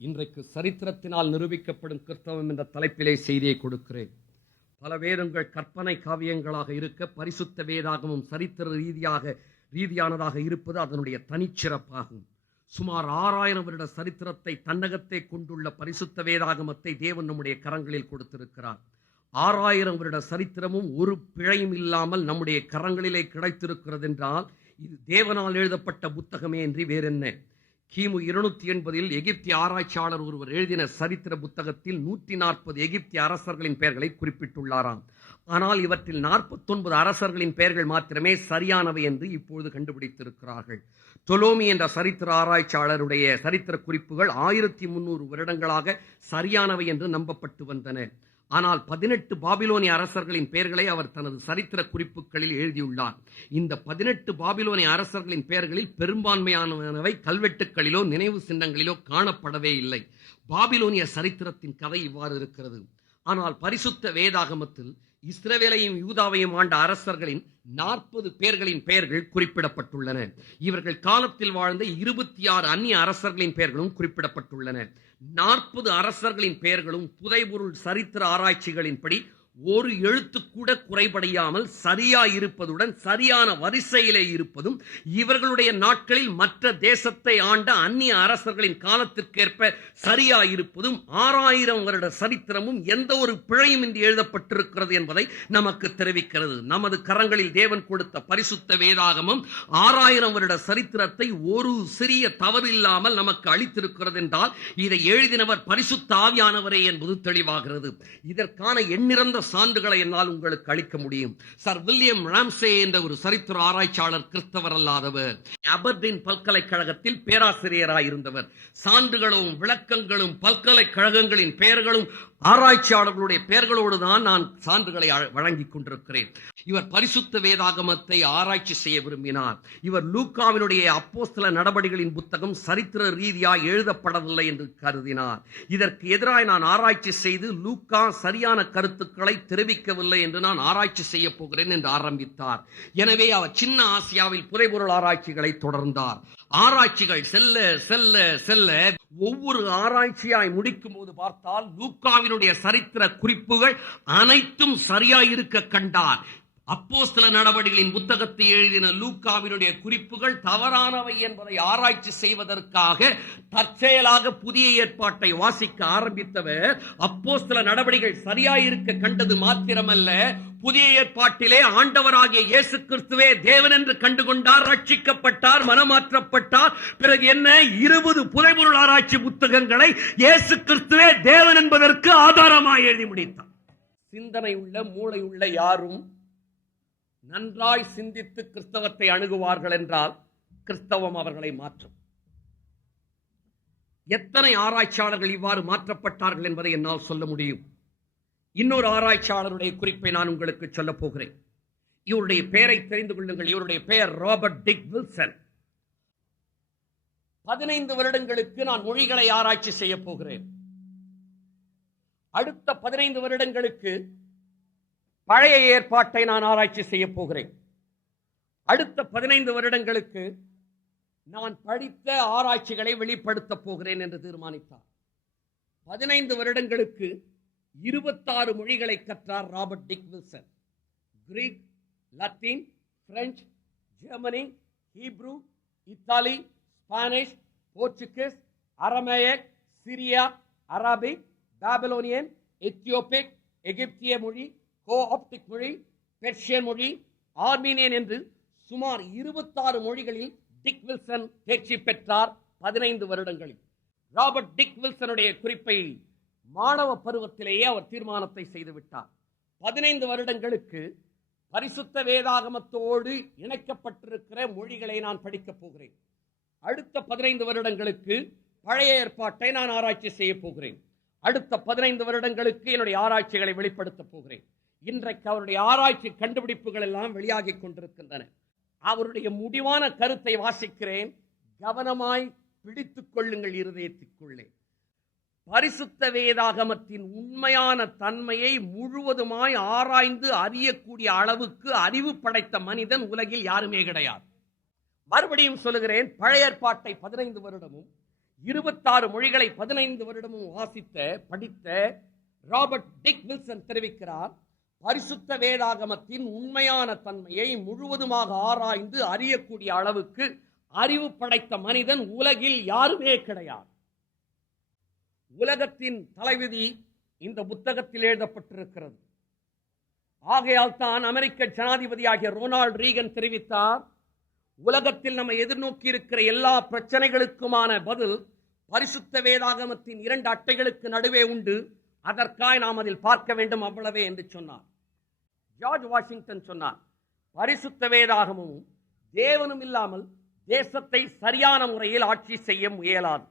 இன்றைக்கு சரித்திரத்தினால் நிரூபிக்கப்படும் கிறிஸ்தவம் என்ற தலைப்பிலே செய்தியை கொடுக்கிறேன். பல வேதங்கள் கற்பனை காவியங்களாக இருக்க, பரிசுத்த வேதாகமும் சரித்திர ரீதியானதாக இருப்பது அதனுடைய தனிச்சிறப்பாகும். சுமார் 6000 வருட சரித்திரத்தை தன்னகத்தை கொண்டுள்ள பரிசுத்த வேதாகமத்தை தேவன் நம்முடைய கரங்களில் கொடுத்திருக்கிறார். 6000 வருட சரித்திரமும் ஒரு பிழையும் இல்லாமல் நம்முடைய கரங்களிலே கிடைத்திருக்கிறது என்றால் இது தேவனால் எழுதப்பட்ட புத்தகமே என்று வேறென்ன. கிமு 280 எகிப்திய ஆராய்ச்சியாளர் ஒருவர் எழுதின சரித்திர புத்தகத்தில் 140 எகிப்திய அரசர்களின் பெயர்களை குறிப்பிட்டுள்ளாராம். ஆனால் இவற்றில் 49 அரசர்களின் பெயர்கள் மாத்திரமே சரியானவை என்று இப்பொழுது கண்டுபிடித்திருக்கிறார்கள். தொலோமி என்ற சரித்திர ஆராய்ச்சியாளருடைய சரித்திர குறிப்புகள் 1300 வருடங்களாக சரியானவை என்று நம்பப்பட்டு வந்தன. ஆனால் 18 பாபிலோனிய அரசர்களின் பெயர்களை அவர் தனது சரித்திர குறிப்புகளில் எழுதியுள்ளார். இந்த 18 பாபிலோனிய அரசர்களின் பெயர்களில் பெரும்பான்மையானவை கல்வெட்டுகளிலோ நினைவு சின்னங்களிலோ காணப்படவே இல்லை. பாபிலோனிய சரித்திரத்தின் கதை இவ்வாறு இருக்கிறது. ஆனால் பரிசுத்த வேதாகமத்தில் இஸ்ரவேலையும் யூதாவையும் ஆண்ட அரசர்களின் 40 பேர்களின் பெயர்கள் குறிப்பிடப்பட்டுள்ளன. இவர்கள் காலத்தில் வாழ்ந்த 26 அந்நிய அரசர்களின் பெயர்களும் குறிப்பிடப்பட்டுள்ளன. 40 அரசர்களின் பெயர்களும் புதைபொருள் சரித்திர ஆராய்ச்சிகளின்படி ஒரு எழுத்து கூட குறைபடையாமல் சரியா இருப்பதுடன் சரியான வரிசையிலே இருப்பதும், இவர்களுடைய நாட்களில் மற்ற தேசத்தை ஆண்ட அந்நிய அரசர்களின் காலத்திற்கேற்ப சரியா இருப்பதும் 6000 வருட சரித்திரமும் எந்த ஒரு பிழையும் இன்றி எழுதப்பட்டிருக்கிறது என்பதை நமக்கு தெரிவிக்கிறது. நமது கரங்களில் தேவன் கொடுத்த பரிசுத்த வேதாகமம் 6000 வருட சரித்திரத்தை ஒரு சிறிய தவறு இல்லாமல் நமக்கு அளித்திருக்கிறது என்றால் இதை எழுதினவர் பரிசுத்த ஆவியானவரே என்பது தெளிவாகிறது. இதற்கான எண்ணிறந்த சான்றுகளை என்னால் உங்களுக்கு அளிக்க முடியும். சர் வில்லியம் ராம்சே என்ற ஒரு சரித்திர ஆராய்ச்சியாளர் கிறிஸ்தவர் அல்லாதவர். அபர்டீன் பல்கலைக்கழகத்தில் பேராசிரியராக இருந்தவர். சான்றுகளும் விளக்கங்களும் பல்கலைக்கழகங்களின் பெயர்களும் ஆராய்ச்சியாளர்களுடைய பெயர்களோடு தான் நான் சான்றுகளை வழங்கிக் கொண்டிருக்கிறேன். இவர் பரிசுத்த வேதாகமத்தை ஆராய்ச்சி செய்ய விரும்பினார். இவர் லூக்காவினுடைய அப்போஸ்தல நடபடிகளின் புத்தகம் சரித்திர ரீதியாக எழுதப்படவில்லை என்று கருதினார். இதற்கு எதிராக நான் ஆராய்ச்சி செய்து லூக்கா சரியான கருத்துக்களை தெரிவிக்கவில்லை என்று நான் ஆராய்ச்சி செய்ய போகிறேன் என்று ஆரம்பித்தார். எனவே அவர் சின்ன ஆசியாவில் புதைபொருள் ஆராய்ச்சிகளை தொடர்ந்தார். ஆராய்ச்சிகள் செல்ல செல்ல செல்ல ஒவ்வொரு ஆராய்ச்சியாய் முடிக்கும் போது பார்த்தால் லூக்காவினுடைய சரித்திர குறிப்புகள் அனைத்தும் சரியாயிருக்க கண்டார். அப்போஸ்தல நடவடிக்கைகளின் புத்தகத்தை எழுதின லூக்காவினுடைய குறிப்புகள் தவறானவை என்பதை ஆராய்ச்சி செய்வதற்காக தற்செயலாக புதிய ஏற்பாட்டை வாசிக்க ஆரம்பித்தவர் அப்போஸ்தல நடவடிக்கைகள் சரியாயிருக்க கண்டது மாத்திரமல்ல, புதிய ஏற்பாட்டிலே ஆண்டவராகிய இயேசு கிறிஸ்துவே தேவன் என்று கண்டுகொண்டார், ரட்சிக்கப்பட்டார், மனமாற்றப்பட்டார். பிறகு என்ன, 20 புதைபொருள் ஆராய்ச்சி புத்தகங்களை இயேசு கிறிஸ்துவே தேவன் என்பதற்கு ஆதாரமாக எழுதி முடித்தார். சிந்தனை உள்ள மூளை உள்ள யாரும் நன்றாய் சிந்தித்து கிறிஸ்தவத்தை அணுகுவார்கள் என்றால் கிறிஸ்தவம் அவர்களை மாற்றும். எத்தனை ஆராய்ச்சியாளர்கள் இவ்வாறு மாற்றப்பட்டார்கள் என்பதை என்னால் சொல்ல முடியும். இன்னொரு ஆராய்ச்சியாளருடைய குறிப்பை நான் உங்களுக்கு சொல்ல போகிறேன். இவருடைய பெயரை தெரிந்து கொள்ளுங்கள். இவருடைய பெயர் ராபர்ட் டிக் வில்சன். 15 வருடங்களுக்கு நான் மொழிகளை ஆராய்ச்சி செய்ய போகிறேன். அடுத்த 15 வருடங்களுக்கு பழைய ஏற்பாட்டை நான் ஆராய்ச்சி செய்ய போகிறேன். அடுத்த 15 வருடங்களுக்கு நான் படித்த ஆராய்ச்சிகளை வெளிப்படுத்த போகிறேன் என்று தீர்மானித்தார். 15 வருடங்களுக்கு 26 மொழிகளை கற்றார் Robert Dick Wilson. Greek, Latin, French, Germany, Hebrew, Italy, Spanish, Portuguese, Aramaic, Syria, Arabic, Babylonian, Ethiopic, எகிப்திய மொழி, கோஆப்டிக் மொழி, பெர்ஷியன் மொழி, ஆர்மீனியன் என்று சுமார் 26 மொழிகளில் டிக் வில்சன் தேர்ச்சி பெற்றார் 15 வருடங்களில். ராபர்ட் டிக் வில்சனுடைய குறிப்பை மாணவ பருவத்திலேயே அவர் தீர்மானத்தை செய்துவிட்டார். 15 வருடங்களுக்கு பரிசுத்த வேதாகமத்தோடு இணைக்கப்பட்டிருக்கிற மொழிகளை நான் படிக்கப் போகிறேன். அடுத்த 15 வருடங்களுக்கு பழைய ஏற்பாட்டை நான் ஆராய்ச்சி செய்ய போகிறேன். அடுத்த 15 வருடங்களுக்கு என்னுடைய ஆராய்ச்சிகளை வெளிப்படுத்தப் போகிறேன். இன்றைக்கு அவருடைய ஆராய்ச்சி கண்டுபிடிப்புகள் எல்லாம் வெளியாகிக் கொண்டிருக்கின்றன. அவருடைய முடிவான கருத்தை வாசிக்கிறேன். கவனமாய் பிடித்துக் கொள்ளுங்கள் இருதயத்திற்குள்ளே. பரிசுத்த வேதாகமத்தின் உண்மையான தன்மையை முழுவதுமாய் ஆராய்ந்து அறியக்கூடிய அளவுக்கு அறிவு படைத்த மனிதன் உலகில் யாருமே கிடையாது. மறுபடியும் சொல்லுகிறேன், பழைய ஏற்பாட்டை 15 வருடமும் 26 மொழிகளை 15 வருடமும் படித்த ராபர்ட் டிக் வில்சன் தெரிவிக்கிறார், பரிசுத்த வேதாகமத்தின் உண்மையான தன்மையை முழுவதுமாக ஆராய்ந்து அறியக்கூடிய அளவுக்கு அறிவு படைத்த மனிதன் உலகில் யாருமே கிடையாது. உலகத்தின் தலைவிதி இந்த புத்தகத்தில் எழுதப்பட்டிருக்கிறது. ஆகையால் தான் அமெரிக்க ஜனாதிபதியாகிய ரொனால்ட் ரீகன் தெரிவித்தார், உலகத்தில் நம்ம எதிர்நோக்கி இருக்கிற எல்லா பிரச்சனைகளுக்குமான பதில் பரிசுத்த வேதாகமத்தின் 2 அட்டைகளுக்கு நடுவே உண்டு, அதற்காய் நாம் அதில் பார்க்க வேண்டும், அவ்வளவே என்று சொன்னார். ஜார்ஜ் வாஷிங்டன் சொன்னார், பரிசுத்த வேதாகமும் தேவனும் இல்லாமல் தேசத்தை சரியான முறையில் ஆட்சி செய்ய முயலாது.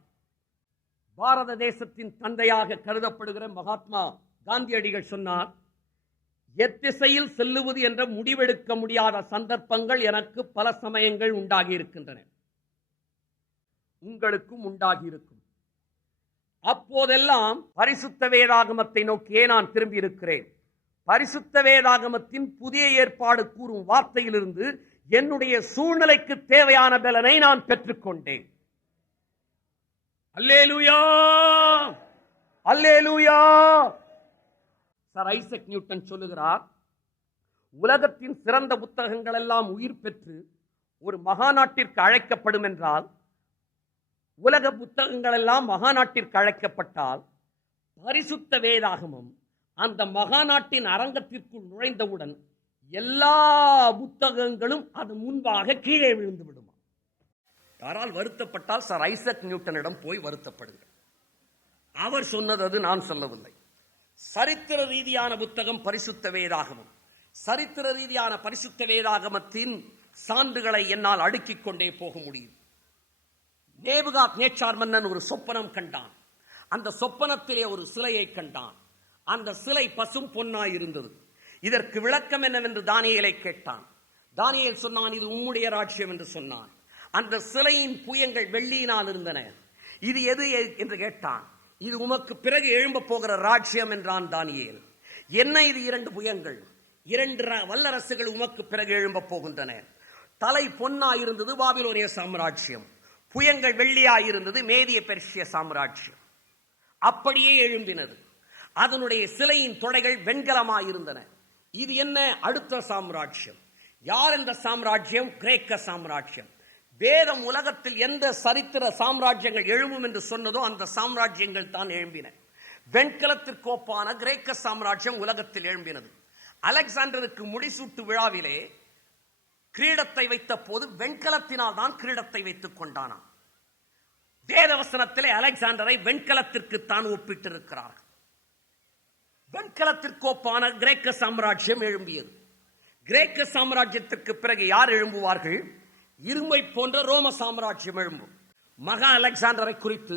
பாரத தேசத்தின் தந்தையாக கருதப்படுகிற மகாத்மா காந்தியடிகள் சொன்னார், எத்திசையில் செல்லுவது என்ற முடிவெடுக்க முடியாத சந்தர்ப்பங்கள் எனக்கு பல சமயங்கள் உண்டாகி இருக்கின்றன, உங்களுக்கும் உண்டாகி இருக்கும். அப்போதெல்லாம் பரிசுத்த வேதாகமத்தை நோக்கியே நான் திரும்பி இருக்கிறேன். பரிசுத்த வேதாகமத்தின் புதிய ஏற்பாடு கூறும் வார்த்தையிலிருந்து என்னுடைய சூழ்நிலைக்கு தேவையான பலனை நான் பெற்றுக்கொண்டேன். அல்லேலூயா, அல்லேலூயா. சர் ஐசக் நியூட்டன் சொல்லுகிறார், உலகத்தின் சிறந்த புத்தகங்கள் எல்லாம் உயிர் பெற்று ஒரு மகாநாட்டிற்கு அழைக்கப்படும் என்றால், உலக புத்தகங்கள் எல்லாம் மகாநாட்டிற்கு அழைக்கப்பட்டால், பரிசுத்த வேதாகமம் அந்த மகாநாட்டின் அரங்கத்திற்குள் நுழைந்தவுடன் எல்லா புத்தகங்களும் அது முன்பாக கீழே விழுந்து விடுமா. யாரால் வருத்தப்பட்டால் சர் ஐசக் நியூட்டனிடம் போய் வருத்தப்படுங்கள். அவர் சொன்னது, அது நான் சொல்லவில்லை. சரித்திர ரீதியான புத்தகம் பரிசுத்த வேதாகமம். சரித்திர ரீதியான பரிசுத்த வேதாகமத்தின் சான்றுகளை என்னால் அடுக்கிக் கொண்டே போக முடியும். நேபுகாத் நேச்சார் மன்னன் ஒரு சொப்பனம் கண்டான். அந்த சொப்பனத்திலே ஒரு சிலையை கண்டான். அந்த சிலை பசும் பொன்னாய் இருந்தது. இதற்கு விளக்கம் என்னவென்று தானியேலை கேட்டான். தானியேல் சொன்னான், இது உம்முடைய ராஜ்யம் என்று சொன்னான். அந்த சிலையின் புயங்கள் வெள்ளியினால் இருந்தன. இது எது என்று கேட்டான். இது உமக்கு பிறகு எழும்ப போகிற ராஜ்யம் என்றான் தானியேல். என்ன இது 2 புயங்கள்? 2 வல்லரசுகள் உமக்கு பிறகு எழும்ப போகின்றன. தலை பொன்னாயிருந்தது பாபிலோனிய சாம்ராஜ்யம், புயங்கள் வெள்ளியாயிருந்தது மேதிய பெர்ஷிய சாம்ராஜ்யம். அப்படியே எழும்பினது. அதனுடைய சிலையின் தொடைகள் வெண்கலமாயிருந்தன. இது என்ன? அடுத்த சாம்ராஜ்யம். யார் இந்த சாம்ராஜ்யம்? கிரேக்க சாம்ராஜ்யம். வேதம் உலகத்தில் எந்த சரித்திர சாம்ராஜ்யங்கள் எழும்பும் என்று சொன்னதோ அந்த சாம்ராஜ்யங்கள் தான் எழும்பின. வெண்கலத்திற்கு ஒப்பான கிரேக்க சாம்ராஜ்யம் உலகத்தில் எழும்பினது. அலெக்சாண்டருக்கு முடிசூட்டு விழாவிலே கிரீடத்தை வைத்த போது வெண்கலத்தினால் தான் கிரீடத்தை வைத்துக் கொண்டானாம். வேதவசனத்திலே அலெக்சாண்டரை வெண்கலத்திற்கு தான் ஒப்பிட்டிருக்கிறார்கள். வெண்கலத்திற்கு ஒப்பான கிரேக்க சாம்ராஜ்யம் எழும்பியது. கிரேக்க சாம்ராஜ்யத்திற்கு பிறகு யார் எழும்புவார்கள்? இரும்பை போன்ற ரோம சாம்ராஜ்யம் எழும்பும். மகா அலெக்சாண்டரை குறித்து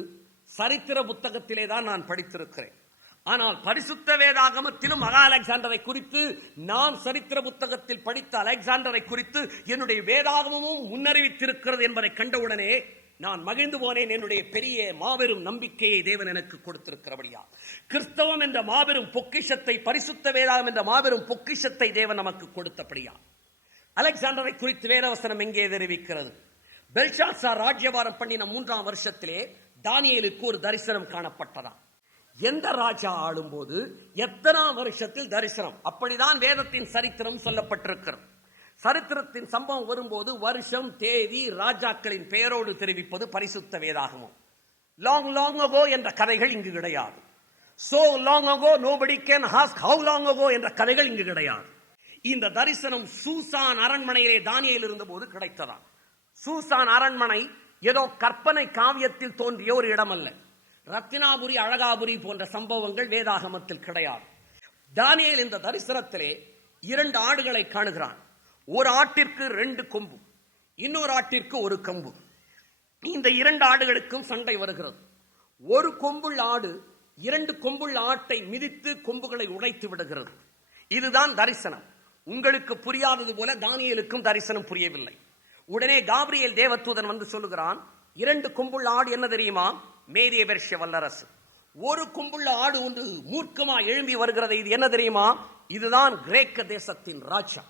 சரித்திர புத்தகத்திலே தான் நான் படித்திருக்கிறேன். ஆனால் பரிசுத்த வேதாகமத்திலும் மகா அலெக்சாண்டரை குறித்து, நான் சரித்திர புத்தகத்தில் படித்த அலெக்சாண்டரை குறித்து என்னுடைய வேதாகமும் முன்னறிவித்திருக்கிறது என்பதை கண்டவுடனே நான் மகிழ்ந்து போனேன். என்னுடைய பெரிய மாபெரும் நம்பிக்கையை தேவன் எனக்கு கொடுத்திருக்கிறபடியா, கிறிஸ்தவம் என்ற மாபெரும் பொக்கிஷத்தை, பரிசுத்த வேதாகம் என்ற மாபெரும் பொக்கிஷத்தை தேவன் நமக்கு கொடுத்தபடியா. அலெக்சாண்டரை குறித்து வேதவசனம் எங்கே தெரிவிக்கிறது? பெல்ஷாத்சார் ராஜ்யபாரம் பண்ணின 3ஆம் வருஷத்திலே தானியேலுக்கு ஒரு தரிசனம் காணப்பட்டதா. எந்த ராஜா ஆளும்போது எத்தனாம் வருஷத்தில் தரிசனம், அப்படிதான் வேதத்தின் சரித்திரம் சொல்லப்பட்டிருக்கிறது. சரித்திரத்தின் சம்பவம் வரும்போது வருஷம், தேதி, ராஜாக்களின் பெயரோடு தெரிவிப்பது பரிசுத்த வேதாகமம். லாங் லாங் அகோ என்ற கதைகள் இங்கு கிடையாது. So long ago nobody can ask how long ago என்ற கதைகள் இங்கு கிடையாது. இந்த தரிசனம் சூசான் அரண்மனையிலே தானியேல் இருந்தபோது கிடைத்ததா. சூசான் அரண்மனை ஏதோ கற்பனை காவியத்தில் தோன்றிய ஒரு இடம் அல்ல. ரத்தினாபுரி, அழகாபுரி போன்ற சம்பவங்கள் வேதாகமத்தில் கிடையாது. தானியேல் இந்த தரிசனத்திலே 2 ஆடுகளை காணுகிறான். ஒரு ஆட்டிற்கு 2 கொம்பு, இன்னொரு ஆட்டிற்கு 1 கொம்பு. இந்த 2 ஆடுகளுக்கும் சண்டை வருகிறது. ஒரு கொம்புள்ள ஆடு 2 கொம்புள்ள ஆட்டை மிதித்து கொம்புகளை உடைத்து விடுகிறது. இதுதான் தரிசனம். உங்களுக்கு புரியாதது போல தானியேலுக்கும் தரிசனம் புரியவில்லை. உடனே காபிரியேல் தேவதூதன் வந்து சொல்லுகிறான், 2 கொம்புள்ள ஆடு என்ன தெரியுமா? மேதிய பெர்ஷிய வல்லரசு. 1 கொம்புள்ள ஆடு ஒன்று மூர்க்கமா எழும்பி வருகிறது. இது என்ன தெரியுமா? இதுதான் கிரேக்க தேசத்தின் ராஜா.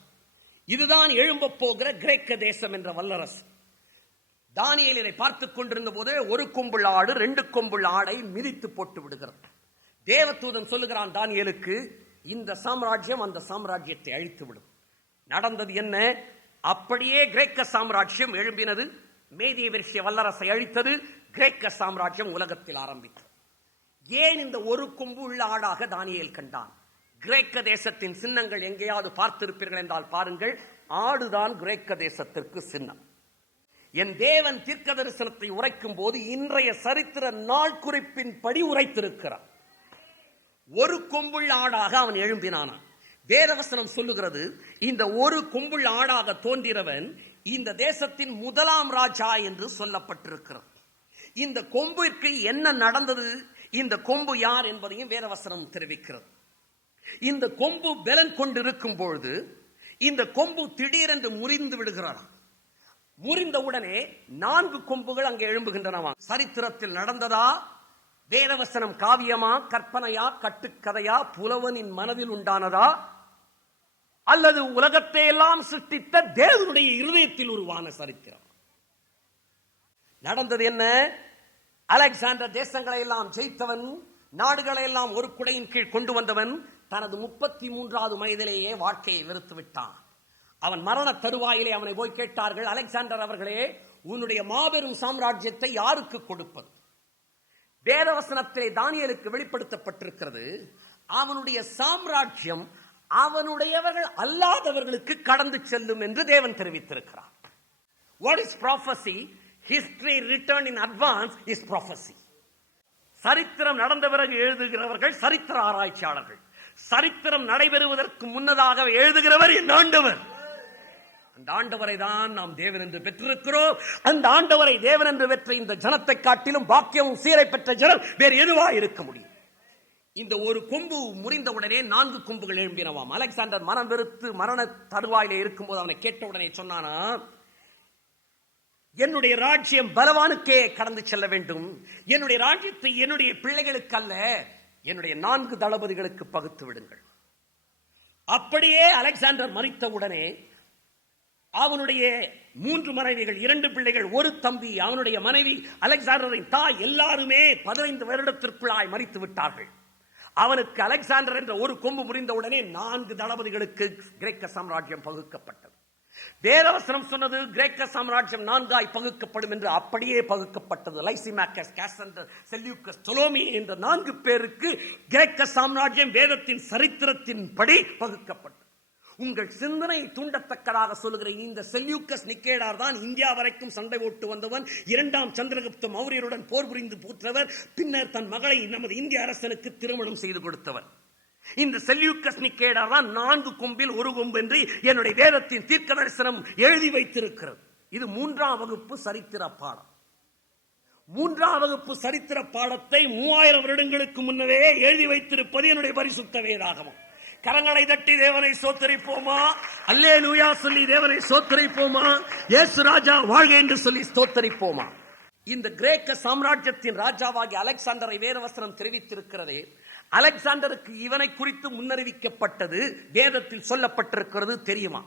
இதுதான் எழும்ப போகிற கிரேக்க தேசம் என்ற வல்லரசு. தானியேல் இதை பார்த்துக் கொண்டிருந்த போது ஒரு கொம்புள்ள ஆடு 2 கொம்புள்ள ஆடை மிதித்து போட்டு விடுகிறது. தேவதூதன் சொல்லுகிறான் தானியேலுக்கு, இந்த சாம்ராஜ்யம் அந்த சாம்ராஜ்யத்தை அழித்து விடும். நடந்தது என்ன? அப்படியே கிரேக்க சாம்ராஜ்யம் எழும்பினது, மேதிய பெர்சிய வல்லரசை அழித்தது, கிரேக்க சாம்ராஜ்யம் உலகத்தில் ஆரம்பித்தது. ஏன் இந்த ஒரு கொம்பு உள்ள ஆடாக தானியேல் கண்டான்? கிரேக்க தேசத்தின் சின்னங்கள் எங்கேயாவது பார்த்திருப்பீர்கள் என்றால் பாருங்கள், ஆடுதான் கிரேக்க தேசத்திற்கு சின்னம். என் தேவன் தீர்க்க தரிசனத்தை உரைக்கும் போது இன்றைய சரித்திர நாள் குறிப்பின் படி உரைத்திருக்கிறார். ஒரு கொம்புள்ள ஆடாக அவன் எழும்பினான். வேதவசனம் சொல்லுகிறது, இந்த ஒரு கொம்புள்ள ஆடாக தோன்றினவன் இந்த தேசத்தின் முதலாம் ராஜா என்று சொல்லப்பட்டிருக்கிறது. இந்த கொம்பிற்கு என்ன நடந்தது, இந்த கொம்பு யார் என்பதையும் வேதவசனம் தெரிவிக்கிறது. இந்த கொம்பு பலன் கொண்டிருக்கும் பொழுது இந்த கொம்பு திடீரென்று முறிந்து விடுகிறார். முறிந்தவுடனே 4 கொம்புகள் அங்கே எழும்புகின்றன. சரித்திரத்தில் நடந்ததா? வேதவசனம் காவியமா, கற்பனையா, கட்டுக்கதையா, புலவனின் மனதில் உண்டானதா, அல்லது உலகத்தை எல்லாம் சிருஷ்டித்த தேவனுடைய இருதயத்தில் உருவான சரித்திரம்? நடந்தது என்ன? அலெக்சாண்டர் தேசங்களை எல்லாம் ஜெயித்தவன், நாடுகளை எல்லாம் ஒரு குடையின் கீழ் கொண்டு வந்தவன் தனது 33வது வயதிலேயே வாழ்க்கையை வெறுத்து விட்டான். அவன் மரண தருவாயிலே அவனை போய் கேட்டார்கள், அலெக்சாண்டர் அவர்களே, உன்னுடைய மாபெரும் சாம்ராஜ்யத்தை யாருக்கு கொடுப்பது? வேதவசனத்திலே தானியேலுக்கு வெளிப்படுத்தப்பட்டிருக்கிறது, அவனுடைய சாம்ராஜ்யம் அவனுடையவர்கள் அல்லாதவர்களுக்கு கடந்து செல்லும் என்று தேவன் தெரிவித்திருக்கிறார். What is prophecy? History written in advance is prophecy. சரித்திரம் நடந்த பிறகு எழுதுகிறவர்கள் சரித்திர ஆராய்ச்சியாளர்கள். சரித்திரம் நடைபெறுவதற்கு முன்னதாக எழுதுகிறவர் என் ஆண்டவர். அந்த ஆண்டவரை தான் நாம் தேவன் என்று பெற்றிருக்கிறோம். அந்த ஆண்டவரை தேவன் என்று பெற்ற இந்த ஜனத்தை காட்டிலும் பாக்கியமும் சீரை பெற்ற ஜனம் வேறு எதுவா இருக்க முடியும்? இந்த ஒரு கொம்பு முறிந்தவுடனே 4 கொம்புகள் எழும்பினவாம். அலெக்சாண்டர் மனம் வெறுத்து மரண தருவாயிலே இருக்கும்போது அவனை கேட்டவுடனே சொன்னானா, என்னுடைய ராஜ்யம் பலவானுக்கே கடந்து செல்ல வேண்டும், என்னுடைய ராஜ்யத்தை என்னுடைய பிள்ளைகளுக்கு அல்ல, என்னுடைய 4 தளபதிகளுக்கு பகுத்து விடுங்கள். அப்படியே அலெக்சாண்டர் மரித்தவுடனே அவனுடைய 3 மனைவிகள், 2 பிள்ளைகள், ஒரு தம்பி, அவனுடைய மனைவி, அலெக்சாண்டரின் தாய் எல்லாருமே 15 வருடத்திற்குள்ளாய் மரித்து விட்டார்கள். அவனுக்கு அலெக்சாண்டர் என்ற ஒரு கொம்பு முறிந்தவுடனே 4 தளபதிகளுக்கு கிரேக்க சாம்ராஜ்யம் பகுக்கப்பட்டது. வேதவசனம் சொன்னது கிரேக்க சாம்ராஜ்யம் 4ஆய் பகுக்கப்படும் என்று. அப்படியே பகுக்கப்பட்டது. லைசிமாக்கஸ், காசண்டர், செல்யூக்கஸ், தொலோமி என்ற 4 பேருக்கு கிரேக்க சாம்ராஜ்யம் வேதத்தின் சரித்திரத்தின் படி பகுக்கப்பட்டது. உங்கள் சிந்தனை தூண்டத்தக்கதாக சொல்லுகிற இந்த செல்யூக்கஸ் நிக்கேடார் தான் இந்தியா வரைக்கும் சண்டை ஓட்டு வந்தவன், 2ஆம் சந்திரகுப்த மௌரியருடன் போர் புரிந்து பூற்றவர், பின்னர் தன் மகளை நமது இந்திய அரசனுக்கு திருமணம் செய்து கொடுத்தவர். இந்த செல்யூக்கஸ் நிக்கேடார் தான் 4 கொம்பில் ஒரு கொம்பு என்று என்னுடைய வேதத்தின் தீர்க்க தரிசனம் எழுதி வைத்திருக்கிறது. இது 3ஆம் வகுப்பு சரித்திர பாடம். 3ஆம் வகுப்பு சரித்திர பாடத்தை 3000 வருடங்களுக்கு முன்னரே எழுதி வைத்திருப்பது என்னுடைய பரிசுத்த வேதாகமம். கரங்களை தட்டி தேவனை ஸ்தோத்திரிப்போமா? அல்லேலூயா சொல்லி தேவனை ஸ்தோத்திரிப்போமா? இயேசு ராஜா வாழ்க என்று சொல்லி ஸ்தோத்திரிப்போமா? இந்த கிரேக்க சாம்ராஜ்யத்தின் ராஜாவாகிய அலெக்சாண்டரை வேதவசனம் தெரிவித்திருக்கிறதே, அலெக்சாண்டருக்கு இவனை குறித்து முன்னறிவிக்கப்பட்டது வேதத்தில் சொல்லப்பட்டிருக்கிறது தெரியுமா?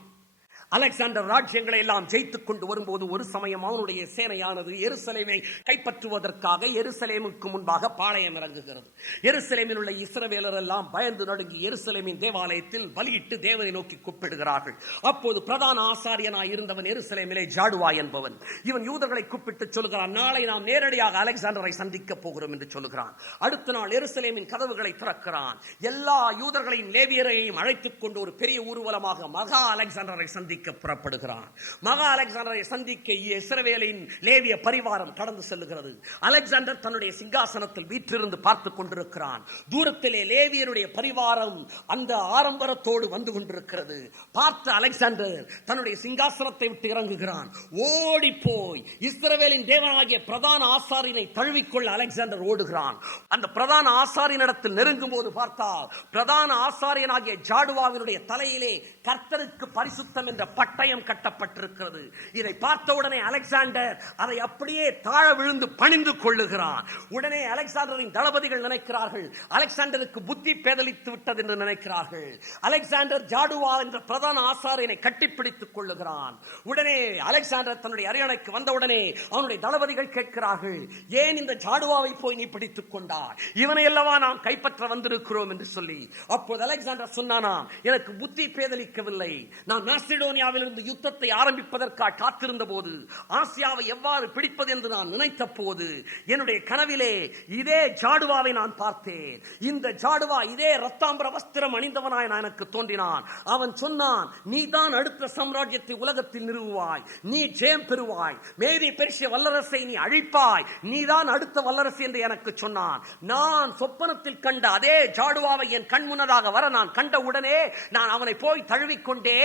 அலெக்சாண்டர் ராஜ்யங்களை எல்லாம் ஜெயித்துக் கொண்டு வரும்போது ஒரு சமயம் அவனுடைய சேனையானது எருசலேமை கைப்பற்றுவதற்காக எருசலேமுக்கு முன்பாக பாளையம் இறங்குகிறது. எருசலேமில் உள்ள இஸ்ரவேலர் எல்லாம் பயந்து நடுங்கி எருசலேமின் தேவாலயத்தில் பலியிட்டு தேவனை நோக்கி கூப்பிடுகிறார்கள். அப்போது பிரதான ஆசாரியனாய் இருந்தவன் எருசலேமிலே ஜாடுவா என்பவன், இவன் யூதர்களை கூப்பிட்டு சொல்லுகிறான், நாளை நாம் நேரடியாக அலெக்சாண்டரை சந்திக்க போகிறோம் என்று சொல்லுகிறான். அடுத்த நாள் எருசலேமின் கதவுகளை திறக்கிறான். எல்லா யூதர்களையும் லேவியரையும் அழைத்துக் கொண்டு ஒரு பெரிய ஊர்வலமாக மகா அலெக்சாண்டரை சந்திக்க புறப்படுகிறான். மகா அலெக்சாண்டரை சந்திக்க இஸ்ரவேலின் லேவிய பரிவாரம் கடந்து செல்லுகிறது. அலெக்சாண்டர் தன்னுடைய சிங்காசனத்தில் வீற்றிருந்து பார்த்துக் கொண்டிருக்கிறான். தூரத்திலே லேவியருடைய பரிவாரம் அந்த ஆரம்பரத்தோடு வந்து கொண்டிருக்கிறது. பார்த்து அலெக்சாண்டர் தன்னுடைய சிங்காசனத்தை விட்டு இறங்குகிறான். ஓடி போய் இஸ்ரவேலின் தேவனாகிய பிரதான ஆசாரியனை தழுவிக்கொள்ள அலெக்சாண்டர் ஓடுகிறான். அந்த பிரதான ஆசாரியனிடத்தில் நெருங்கும் போது பார்த்தால் பிரதான ஆசாரியனாகிய ஜாடுவாவினுடைய தலையிலே கர்த்தருக்கு பரிசுத்தம் என்ற பட்டயம் கட்டப்பட்டிருக்கிறது. இதை பார்த்தவுடனே அலெக்சாண்டர் அதை அப்படியே தாழ விழுந்து பணிந்து கொள்ளுகிறான். உடனே அலெக்சாண்டரின் தளபதிகள் நினைக்கிறார்கள், அலெக்சாண்டருக்கு புத்தி பேதலித்து விட்டது என்று நினைக்கிறார்கள். அலெக்சாண்டர் ஜாடுவா என்ற பிரதான ஆசாரியனை கட்டிப்பிடித்துக் கொள்ளுகிறான். உடனே அலெக்சாண்டர் தன்னுடைய அரியணைக்கு வந்தவுடனே அவனுடைய தளபதிகள் கேட்கிறார்கள், ஏன் இந்த ஜாடுவாவை போய் நீ பிடித்துக் கொண்டாய்? இவனை அல்லவா நாம் கைப்பற்ற வந்திருக்கிறோம் என்று சொல்லி. அப்போது அலெக்சாண்டர் சொன்னானாம், எனக்கு புத்தி பேதலிக்கவில்லை. நான் மாசிடோனியாவிலிருந்து யுத்தத்தை ஆரம்பிப்பதற்காக காத்திருந்த போது, ஆசியாவை எவ்வாறு பிடிப்பது என்று நான் நினைத்த போது, என்னுடைய கனவிலே இதே ஜாடுவாவை நான் பார்த்தேன். இந்த ஜாடுவா இதே ரத்தாம்பர வஸ்திரம் அணிந்தவனாய் எனக்கு தோன்றினான். அவன் சொன்னான், நீ தான் அடுத்த சாம்ராஜ்யத்தை உலகத்தில் நிறுவுவாய், நீ ஜெயம் பெறுவாய், மேரி பெர்ஷிய வல்லரசை நீ அழிப்பாய், நீ தான் அடுத்த வல்லரசு என்று எனக்கு சொன்னான். நான் சொப்பனத்தில் கண்ட அதே ஜாடுவாவை என் கண் முன்னதாக வர நான் கண்ட உடனே நான் அவனை போய் தழுவிக்கொண்டே,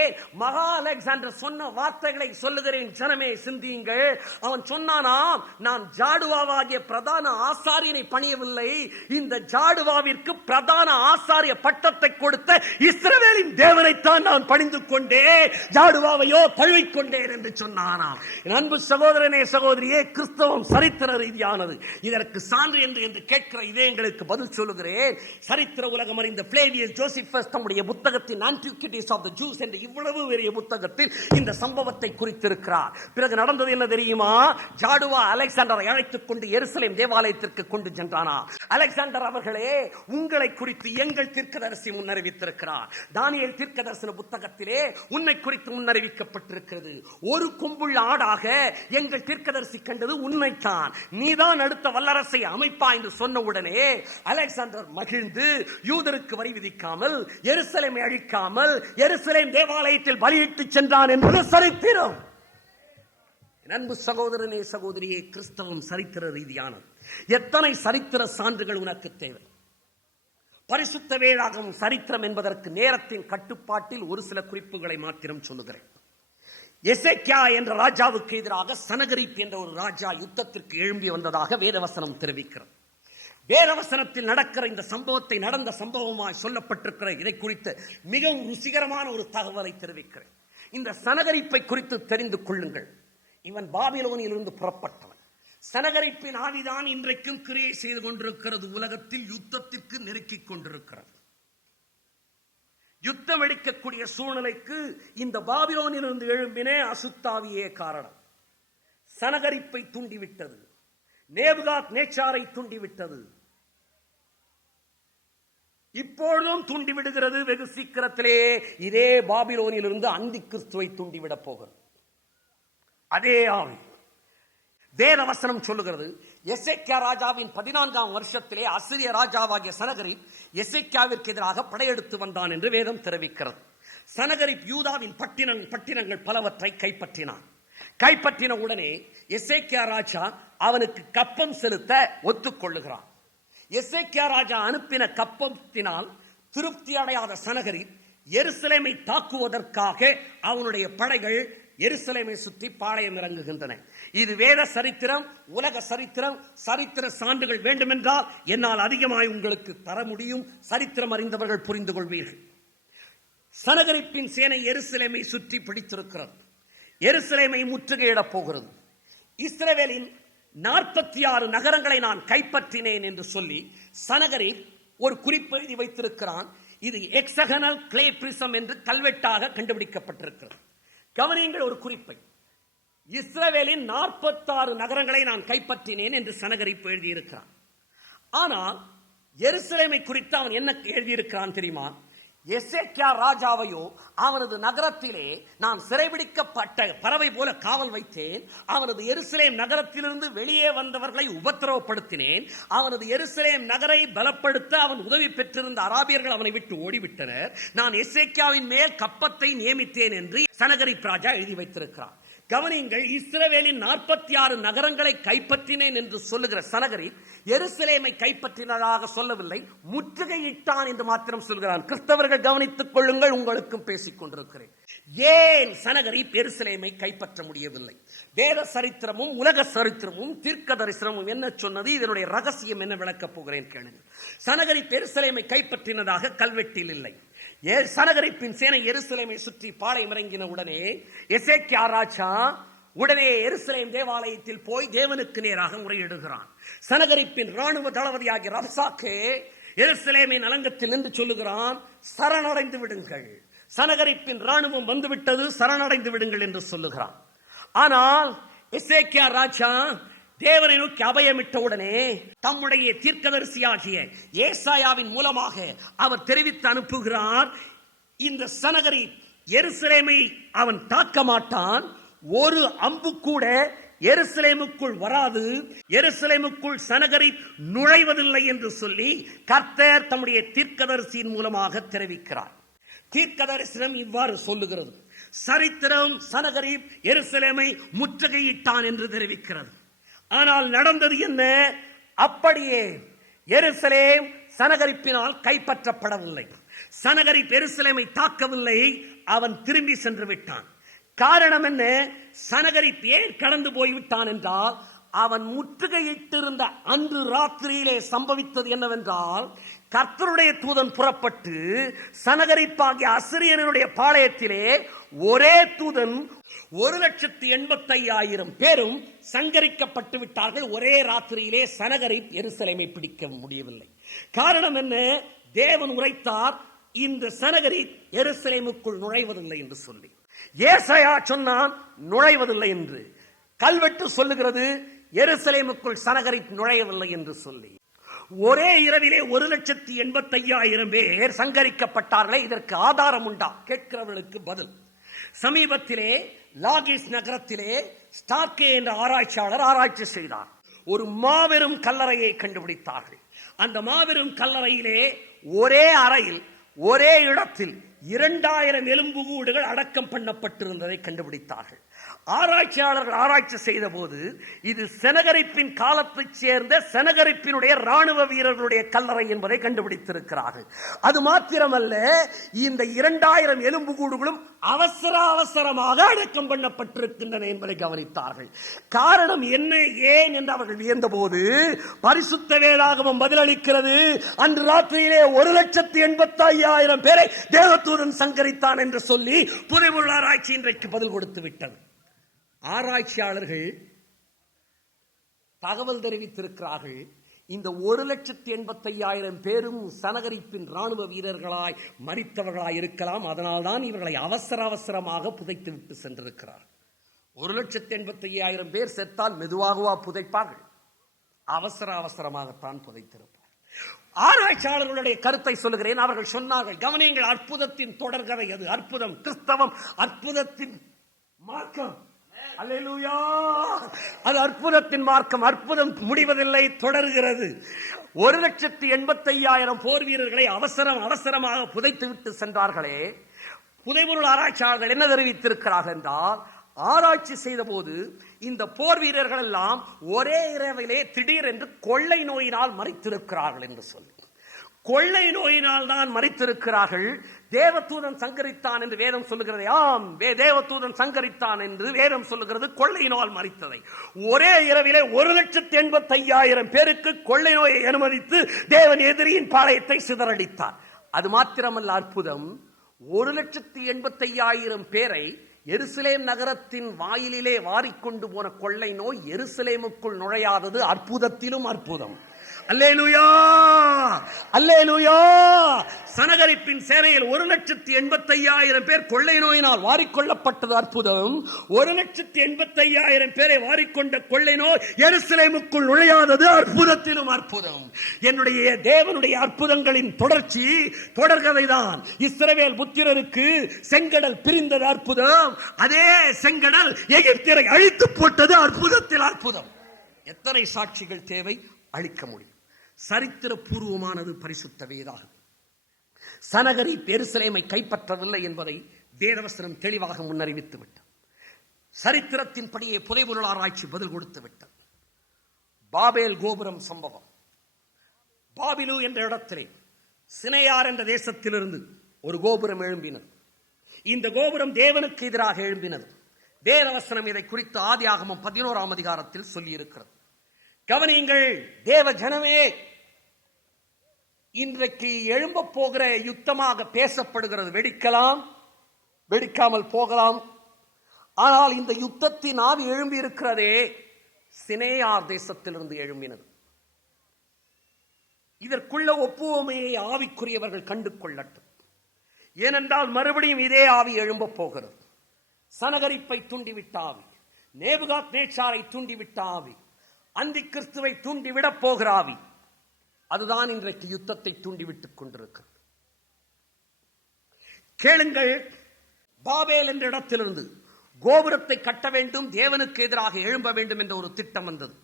மகா அலெக்சாண்டர் சொன்ன வார்த்தைகளை சொல்லுகிறேன், ஜனமே சிந்தியுங்கள். அவன் சொன்னானாம், நான் ஜாடுவாவாகிய பிரதான ஆசாரியனை பணியவில்லை, இந்த ஜாடுவாவிற்கு பிரதான ஆசாரிய பட்டத்தை கொடுத்த இஸ்ரவேலின் தேவனைத்தான் நான் பணிந்து கொண்டே, ஜாடுவாவையோ தழுவிக்கொண்டேன் என்று சொன்னானாம். அன்பு சகோதரனே சகோதரியே, கிறிஸ்தவம் சரித்திர ரீதியானது. இதற்கு சான்று என்று கேட்கிற இதயங்களுக்கு பதில் சொல்லுகிறேன். சரித்திர உலகம் அறிந்த பிளேவியஸ் ஜோசிபஸ் தம்முடைய புத்தகத்தின் ஆன்டிக்விட்டிஸ் ஆஃப் தி ஜூஸ் என்ற இவ்வளவு பெரிய புத்தகத்தில் இந்த சம்பவத்தை குறித்திருக்கிறார். பிறகு நடந்தது என்ன தெரியுமா? ஜாடுவா அலெக்சாண்டரை அழைத்துக் கொண்டு எருசலேம் தேவாலயத்திற்கு கொண்டு சென்றானா. அலெக்சாண்டர் அவர்களே, உங்களை குறித்து எங்கள் தீர்க்கதரிசி முன்னறிவித்திருக்கிறார். தானியேல் தீர்க்கதரிசன புத்தகத்திலே உன்னை குறித்து முன்னறிவிக்கப்பட்டிருக்கிறது. ஒரு கொம்புள்ள ஆடாக எங்கள் தீர்க்கதரிசி கண்டது உன்னைத்தான், நீதான் அடுத்த வல்லரசை அமைப்பா என்று சொன்ன உடனே அலெக்சாண்டர் மகிழ்ந்து யூதருக்கு வரி விதிக்காமல், எருசலேமை அழிக்காமல், எருசலேம் தேவாலயத்தில் பலியிட்டு சென்றான் என்பது சரித்திரம். அன்பு சகோதரனே சகோதரியே, கிறிஸ்தவம் சரித்திர ரீதியானது. எத்தனை சரித்திர சான்றுகள் உனக்கு தேவை? பரிசுத்த வேதாகமம் சரித்திரம் என்பதற்கு நேரத்தின் கட்டுப்பாட்டில் ஒரு சில குறிப்புகளை மாத்திரம் சொல்லுகிறேன். எசேக்கியா என்ற ராஜாவுக்கு எதிராக சனகரிப் என்ற ஒரு ராஜா யுத்தத்திற்கு எழும்பி வந்ததாக வேதவசனம் தெரிவிக்கிறது. வேதவசனத்தில் நடக்கிற இந்த சம்பவத்தை நடந்த சம்பவமாய் சொல்லப்பட்டிருக்கிற இதை குறித்து மிகவும் ருசிகரமான ஒரு தகவலை தெரிவிக்கிறேன். இந்த சனகரிப்பை குறித்து தெரிந்து கொள்ளுங்கள். இவன் பாபிலோனிலிருந்து புறப்பட்டவன். சனகரிப்பின் ஆவிதான் இன்றைக்கும் கிரியை செய்து கொண்டிருக்கிறது. உலகத்தில் யுத்தத்திற்கு நெருக்கிக் கொண்டிருக்கிறது. யுத்தம் வெடிக்கக்கூடிய சூழ்நிலைக்கு இந்த பாபிலோனிலிருந்து எழும்பினே அசுத்தாவியே காரணம். சனகரிப்பை தூண்டிவிட்டது, நேபுகாத் நேச்சாரை தூண்டிவிட்டது, இப்பொழுதும் தூண்டிவிடுகிறது. வெகு சீக்கிரத்திலே இதே பாபிலோனிலிருந்து அந்தி கிறிஸ்துவை தூண்டிவிடப் போகிறது. அதே ஆவி. வேதவசனம் சொல்லுகிறது, எசேக்கியா ராஜாவின் 14ஆம் வருஷத்திலே அசிரிய ராஜாவாகிய சனகரிப் எசேக்கியாவிற்கு எதிராக படையெடுத்து வந்தான் என்று வேதம் தெரிவிக்கிறது. சனகரிப் யூதாவின் பட்டினங்கள் பலவற்றை கைப்பற்றினான். கைப்பற்றின உடனே எசேக்கியா ராஜா அவனுக்கு கப்பம் செலுத்த ஒத்துக்கொள்ளுகிறான். எசேக்கியா ராஜா அனுப்பின கப்பத்தினால் திருப்தி அடையாத சனகரிப் எருசலேமை தாக்குவதற்காக அவனுடைய படைகள் எருசலேமை சுற்றி பாளையம் இறங்குகின்றன. இது வேத சரித்திரம், உலக சரித்திரம். சரித்திர சான்றுகள் வேண்டுமென்றால் என்னால் அதிகமாய் உங்களுக்கு தர முடியும். சரித்திரம் அறிந்தவர்கள் புரிந்து கொள்வீர்கள். சனகரிப்பின் சேனை எருசலேமை சுற்றி பிடித்திருக்கிறது. எருசலேமை முற்றுகையிடப் போகிறது. இஸ்ரவேலின் 46 நகரங்களை நான் கைப்பற்றினேன் என்று சொல்லி சனகரிப் ஒரு குறிப்பு எழுதி வைத்திருக்கிறான். இது எக்ஸகனல் கிளே பிரிசம் என்று கல்வெட்டாக கண்டுபிடிக்கப்பட்டிருக்கிறது. கவனியுங்கள் ஒரு குறிப்பை. இஸ்ரவேலின் 46 நகரங்களை நான் கைப்பற்றினேன் என்று சனகரிப் எழுதியிருக்கிறான். ஆனால் எருசலேமை குறித்து அவன் என்ன எழுதியிருக்கிறான் தெரியுமா? எசேக்கியா ராஜாவையோ அவனது நகரத்திலே நான் சிறைபிடிக்கப்பட்ட பறவை போல காவல் வைத்தேன். அவனது எருசலேம் நகரத்திலிருந்து வெளியே வந்தவர்களை உபத்திரவப்படுத்தினேன். அவனது எருசலேம் நகரை பலப்படுத்த அவன் உதவி பெற்றிருந்த அராபியர்கள் அவனை விட்டு ஓடிவிட்டனர். நான் எசேக்கியாவின் மேல் கப்பத்தை நியமித்தேன் என்று சனகரிப் ராஜா எழுதி வைத்திருக்கிறான். கவனியுங்கள், இஸ்ரவேலின் 46 நகரங்களை கைப்பற்றினேன் என்று சொல்லுகிற சனகரிப் எருசலேமை கைப்பற்றினதாக சொல்லவில்லை, முற்றுகையிட்டான் என்று மாத்திரம் சொல்கிறான். கிறிஸ்தவர்கள் கவனித்துக் கொள்ளுங்கள், உங்களுக்கும் பேசிக் கொண்டிருக்கிறேன். ஏன் சனகரிப் எருசலேமை கைப்பற்ற முடியவில்லை? வேத சரித்திரமும் உலக சரித்திரமும் தீர்க்க தரிசனமும் என்ன சொன்னது? இதனுடைய ரகசியம் என்ன விளக்கப் போகிறேன் கேளுங்கள். சனகரிப் எருசலேமை கைப்பற்றினதாக கல்வெட்டில் இல்லை. சனகரிப்பின் சேனை எருசலேமை சுற்றி பாளையம் இறங்கின உடனே எசேக்கியா ராஜா உடனே எருசலேம் தேவாலயத்தில் போய் தேவனுக்கு நேராக முறையிடுகிறான். சனகரிப்பின் ராணுவ தளபதியாகிய ரப்சாக்கே எருசலேமின் அலங்கத்தில் நின்று சொல்லுகிறான், சரணடைந்து விடுங்கள், சனகரிப்பின் ராணுவம் வந்துவிட்டது, சரணடைந்து விடுங்கள் என்று சொல்லுகிறான். ஆனால் எசேக்கியா ராஜா தேவனை நோக்கி அபயமிட்டவுடனே தம்முடைய தீர்க்கதரிசியாகிய ஏசாயாவின் மூலமாக அவர் தெரிவித்து அனுப்புகிறார், இந்த சனகரிப் எருசலேமை அவன் தாக்க மாட்டான், ஒரு அம்பு கூட எருசலேமுக்குள் வராது, எருசலேமுக்குள் சனகரிப் நுழைவதில்லை என்று சொல்லி கர்த்தர் தம்முடைய தீர்க்கதரிசியின் மூலமாக தெரிவிக்கிறார். தீர்க்கதரிசனம் இவ்வாறு சொல்லுகிறது, சரித்திரம் சனகரிப் எருசலேமை முற்றுகையிட்டான் என்று தெரிவிக்கிறது. ஆனால் நடந்தது என்ன? அப்படியே எருசலேம் சனகரிப்பினால் கைப்பற்றப்படவில்லை. சனகரிப் எருசலேமை தாக்கவில்லை, அவன் திரும்பி சென்று விட்டான். காரணம் என்ன? சனகரிப் ஏன் கடந்து போய்விட்டான் என்றால், அவன் முற்றுகையிட்டிருந்த அன்று ராத்திரியிலே சம்பவித்தது என்னவென்றால், கர்த்தருடைய தூதன் புறப்பட்டு சனகரிப்பாகிய அசிரியனுடைய பாளையத்திலே ஒரே தூதன் 1,85,000 பேரும் சங்கரிக்கப்பட்டு விட்டார்கள். ஒரே ராத்திரியிலே சனகரிப் எருசலேமை பிடிக்க முடியவில்லை. காரணம் என்ன? தேவன் உரைத்தார், இந்த சனகரிப் எருசலேமுக்குள் நுழைவதில்லை என்று சொல்லி. ஏசாயா சொன்னான் நுழைவதில்லை என்று. கல்வெட்டு சொல்லுகிறது எருசலேமுக்குள் சனகரிப் நுழையவில்லை என்று சொல்லி. ஒரே இரவிலே 1,85,000 பேர் சங்கரிக்கப்பட்டார்களே, இதற்கு ஆதாரம் உண்டா? கேட்கிறவர்களுக்கு பதில். சமீபத்திலே லாகிஸ் நகரத்திலே ஸ்டார்கே என்ற ஆராய்ச்சியாளர் ஆராய்ச்சி செய்தார். ஒரு மாபெரும் கல்லறையை கண்டுபிடித்தார்கள். அந்த மாபெரும் கல்லறையிலே ஒரே அறையில் ஒரே இடத்தில் 2000 எலும்புகூடுகள் அடக்கம் பண்ணப்பட்டிருந்ததை கண்டுபிடித்தார்கள். ஆராய்ச்சியாளர்கள் ஆராய்ச்சி செய்த போது இது சனகரிப்பின் காலத்தைச் சேர்ந்த சனகரிப்பினுடைய ராணுவ வீரர்களுடைய கல்லறை என்பதை கண்டுபிடித்திருக்கிறார்கள். அது மாத்திரமல்ல, இந்த 2000 எலும்புகூடுகளும் அவசரமாக அடக்கம் பண்ணப்பட்டிருக்கின்றன என்பதை கவனித்தார்கள். காரணம் என்ன, ஏன் என்று அவர்கள் வியந்த போது பரிசுத்த வேதாகமம் பதிலளிக்கிறது, அன்று ராத்திரியிலே 1,85,000 பேரை தேவதூதன் சங்கரித்தான் என்று சொல்லி புதைவுள்ள ஆராய்ச்சி இன்றைக்கு பதில் கொடுத்து விட்டது. ஆராய்ச்சியாளர்கள் தகவல் தெரிவித்திருக்கிறார்கள், இந்த 1,85,000 பேரும் சனகரிப்பின் ராணுவ வீரர்களாய் மரித்தவர்களாய் இருக்கலாம். அதனால்தான் இவர்களை அவசரமாக புதைத்து விட்டு சென்றிருக்கிறார். 1,85,000 பேர் செத்தால் மெதுவாகவா புதைப்பார்கள்? அவசரமாகத்தான் புதைத்திருப்பார். ஆராய்ச்சியாளர்களுடைய கருத்தை சொல்லுகிறேன். அவர்கள் சொன்னார்கள், கவனியங்கள், அற்புதத்தின் தொடர்கதை அது. அற்புதம், கிறிஸ்தவம் அற்புதத்தின் மார்க்கம். அல்லேலூயா! அது அற்புதத்தின் மார்க்கம். அற்புதம் முடிவதில்லை, தொடர்கிறது. 1,85,000 போர் வீரர்களை அவசரமாக புதைத்து விட்டு சென்றார்களே. புதைபொருள் ஆராய்ச்சியாளர்கள் என்ன தெரிவித்திருக்கிறார்கள் என்றால், ஆராய்ச்சி செய்த போது இந்த போர் வீரர்கள் எல்லாம் ஒரே இரவிலே திடீரென்று கொள்ளை நோயினால் மரித்திருக்கிறார்கள் என்று சொல்லி. கொள்ளை நோயினால் தான் மரித்திருக்கிறார்கள். தேவதூதன் சங்கரித்தான் என்று வேதம் சொல்லுகிறது. ஆம், தேவதூதன் சங்கரித்தான் என்று வேதம் சொல்லுகிறது. கொள்ளை நோயால் மரித்ததை ஒரே இரவிலே 1,85,000 பேருக்கு கொள்ளை நோயை அனுமதித்து தேவன் எதிரியின் பாளையத்தை சிதறடித்தார். அது மாத்திரமல்ல, அற்புதம், 1,85,000 பேரை எருசலேம் நகரத்தின் வாயிலிலே வாரிக்கொண்டு போன கொள்ளை நோய் எருசலேமுக்குள் நுழையாதது அற்புதத்திலும் அற்புதம். அல்லேலூயா, அல்லேலூயா! சனகரிப்பின் சேனையில் 1,85,000 பேர் கொள்ளை நோயினால் வாரிக்கொள்ளப்பட்டது அற்புதம். 1,85,000 பேரை வாரிக்கொண்ட கொள்ளை நோய் எருசலேமுக்குள் நுழையாதது அற்புதத்திலும் அற்புதம். என்னுடைய தேவனுடைய அற்புதங்களின் தொடர்கதைதான். இஸ்ரவேல் புத்திரருக்கு செங்கடல் பிரிந்தது அற்புதம். அதே செங்கடல் எகிப்தியரை அழித்து போட்டது அற்புதத்தில் அற்புதம். எத்தனை சாட்சிகள் தேவை? அழிக்க முடியும். சரித்திர பூர்வமானது பரிசுத்த வேதாகம். சனகரிப் எருசலேமை கைப்பற்றவில்லை என்பதை வேதவசனம் தெளிவாக முன்னறிவித்து விட்டது. சரித்திரத்தின்படியே புதைபொருள் ஆராய்ச்சி பதில் கொடுத்து விட்டது. பாபேல் கோபுரம் சம்பவம். பாபிலு என்ற இடத்திலே சினையார் என்ற தேசத்திலிருந்து ஒரு கோபுரம் எழும்பினது. இந்த கோபுரம் தேவனுக்கு எதிராக எழும்பினது. வேதவசனம் இதை குறித்து ஆதியாகமம் 11ஆம் அதிகாரத்தில் சொல்லி இருக்கிறது. கவனியுங்கள், தேவ ஜனமே, இன்றைக்கு எழும்ப போகிற யுத்தமாக பேசப்படுகிறது. வெடிக்கலாம், வெடிக்காமல் போகலாம். ஆனால் இந்த யுத்தத்தின் ஆவி எழும்பி இருக்கிறதே சினேயார் தேசத்திலிருந்து எழும்பினது. இதற்குள்ள ஒப்புவமையை ஆவிக்குரியவர்கள் கண்டு கொள்ளட்டும். ஏனென்றால் மறுபடியும் இதே ஆவி எழும்ப போகிறது. சனகரிப்பை தூண்டிவிட்ட ஆவி, நேபுகாத் நேச்சாரை தூண்டிவிட்ட ஆவி, அந்தி கிறிஸ்துவை தூண்டிவிடப் போகிற ஆவி, அதுதான் இன்றைக்கு யுத்தத்தை தூண்டிவிட்டுக் கொண்டிருக்கிறது. கேளுங்கள், பாபேல் என்ற இடத்திலிருந்து கோபுரத்தை கட்ட வேண்டும், தேவனுக்கு எதிராக எழும்ப வேண்டும் என்ற ஒரு திட்டம் வந்தது.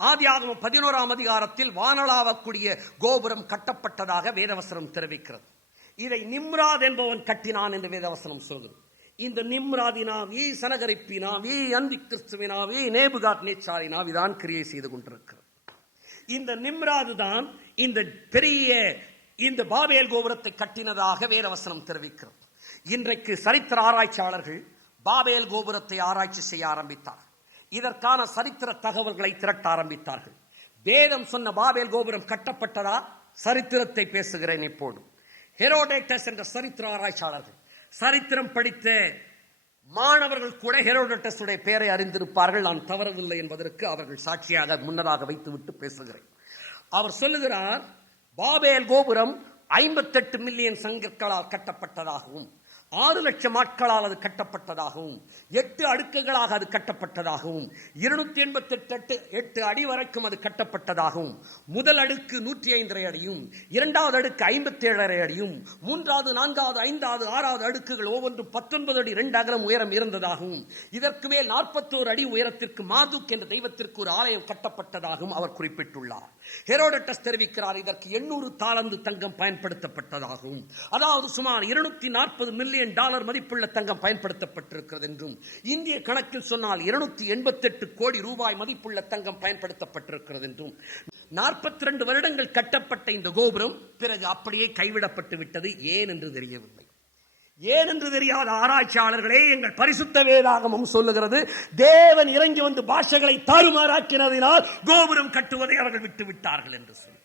ஆதியாகமம் 11ஆம் அதிகாரத்தில் வானளாவக்கூடிய கோபுரம் கட்டப்பட்டதாக வேதவசனம் தெரிவிக்கிறது. இதை நிம்ராத் என்பவன் கட்டினான் என்று வேதவசனம் சொல்கிறது. இந்த நிம்ராதினாவி, சனகரிப்பினாவி, அந்தி கிறிஸ்துவினாவி, நேபுகாத் நேச்சாரினாவி தான் கிரியை செய்து கொண்டிருக்கிறது. இந்த நிம்ராது தான் இந்த பெரிய இந்த பாபேல் கோபுரத்தை கட்டினதாக வேதவசனம் தெரிவிக்கிறது. இன்றைக்கு சரித்திர ஆராய்ச்சியாளர்கள் பாபேல் கோபுரத்தை ஆராய்ச்சி செய்ய ஆரம்பித்தார். இதற்கான சரித்திர தகவல்களை திரட்ட ஆரம்பித்தார்கள். வேதம் சொன்ன பாபேல் கோபுரம் கட்டப்பட்டதா? சரித்திரத்தை பேசுகிறேன் இப்போது. ஹெரோடேட்டஸ் என்ற சரித்திர ஆராய்ச்சியாளர்கள், சரித்திரம் படித்த மாணவர்கள் கூட ஹெரோடேட்டஸ் உடைய பெயரை அறிந்திருப்பார்கள். நான் தவறவில்லை என்பதற்கு அவர்கள் சாட்சியாக முன்னதாக வைத்துவிட்டு பேசுகிறேன். அவர் சொல்லுகிறார், பாபேல் கோபுரம் 58 மில்லியன் சங்கங்களால் கட்டப்பட்டதாகவும், 6 லட்சம் ஆட்களால் அது கட்டப்பட்டதாகவும், 8 அடுக்குகளாக அது கட்டப்பட்டதாகவும், 288 அடி வரைக்கும் அது கட்டப்பட்டதாகவும், முதல் அடுக்கு 105 அடியும், இரண்டாவது அடுக்கு 57 அடியும், மூன்றாவது, நான்காவது, ஐந்தாவது, ஆறாவது அடுக்குகள் ஒவ்வொன்றும் 19 அடி 2 அகலம் உயரம் இருந்ததாகவும், இதற்கு மேல் 41 அடி உயரத்திற்கு மார்துக் என்ற தெய்வத்திற்கு ஒரு ஆலயம் கட்டப்பட்டதாகவும் அவர் குறிப்பிட்டுள்ளார். ஹெரோடேட்டஸ் தெரிவிக்கிறார், இதற்கு 800 தாலந்து தங்கம் பயன்படுத்தப்பட்டதாகவும், அதாவது சுமார் 240 மில்லியன் டாலர் மதிப்புள்ள தங்கம் பயன்படுத்தப்பட்டிருக்கிறது என்றும், இந்திய கணக்கில் சொன்னால் 288 கோடி ரூபாய் மதிப்புள்ள தங்கம் பயன்படுத்தப்பட்டிருக்கிறது என்றும், 42 வருடங்கள் கட்டப்பட்ட இந்த கோபுரம் பிறகு அப்படியே கைவிடப்பட்டு விட்டது. ஏன் என்று தெரியவில்லை. ஏன் என்று தெரியாத ஆராய்ச்சியாளர்களே, எங்கள் பரிசுத்த வேதாகமம் சொல்லுகிறது, தேவன் இறங்கி வந்து பாஷைகளை தாறுமாறாக்கினதினால் கோபுரம் கட்டுவதை அவர்கள் விட்டு விட்டார்கள் என்று சொல்லி.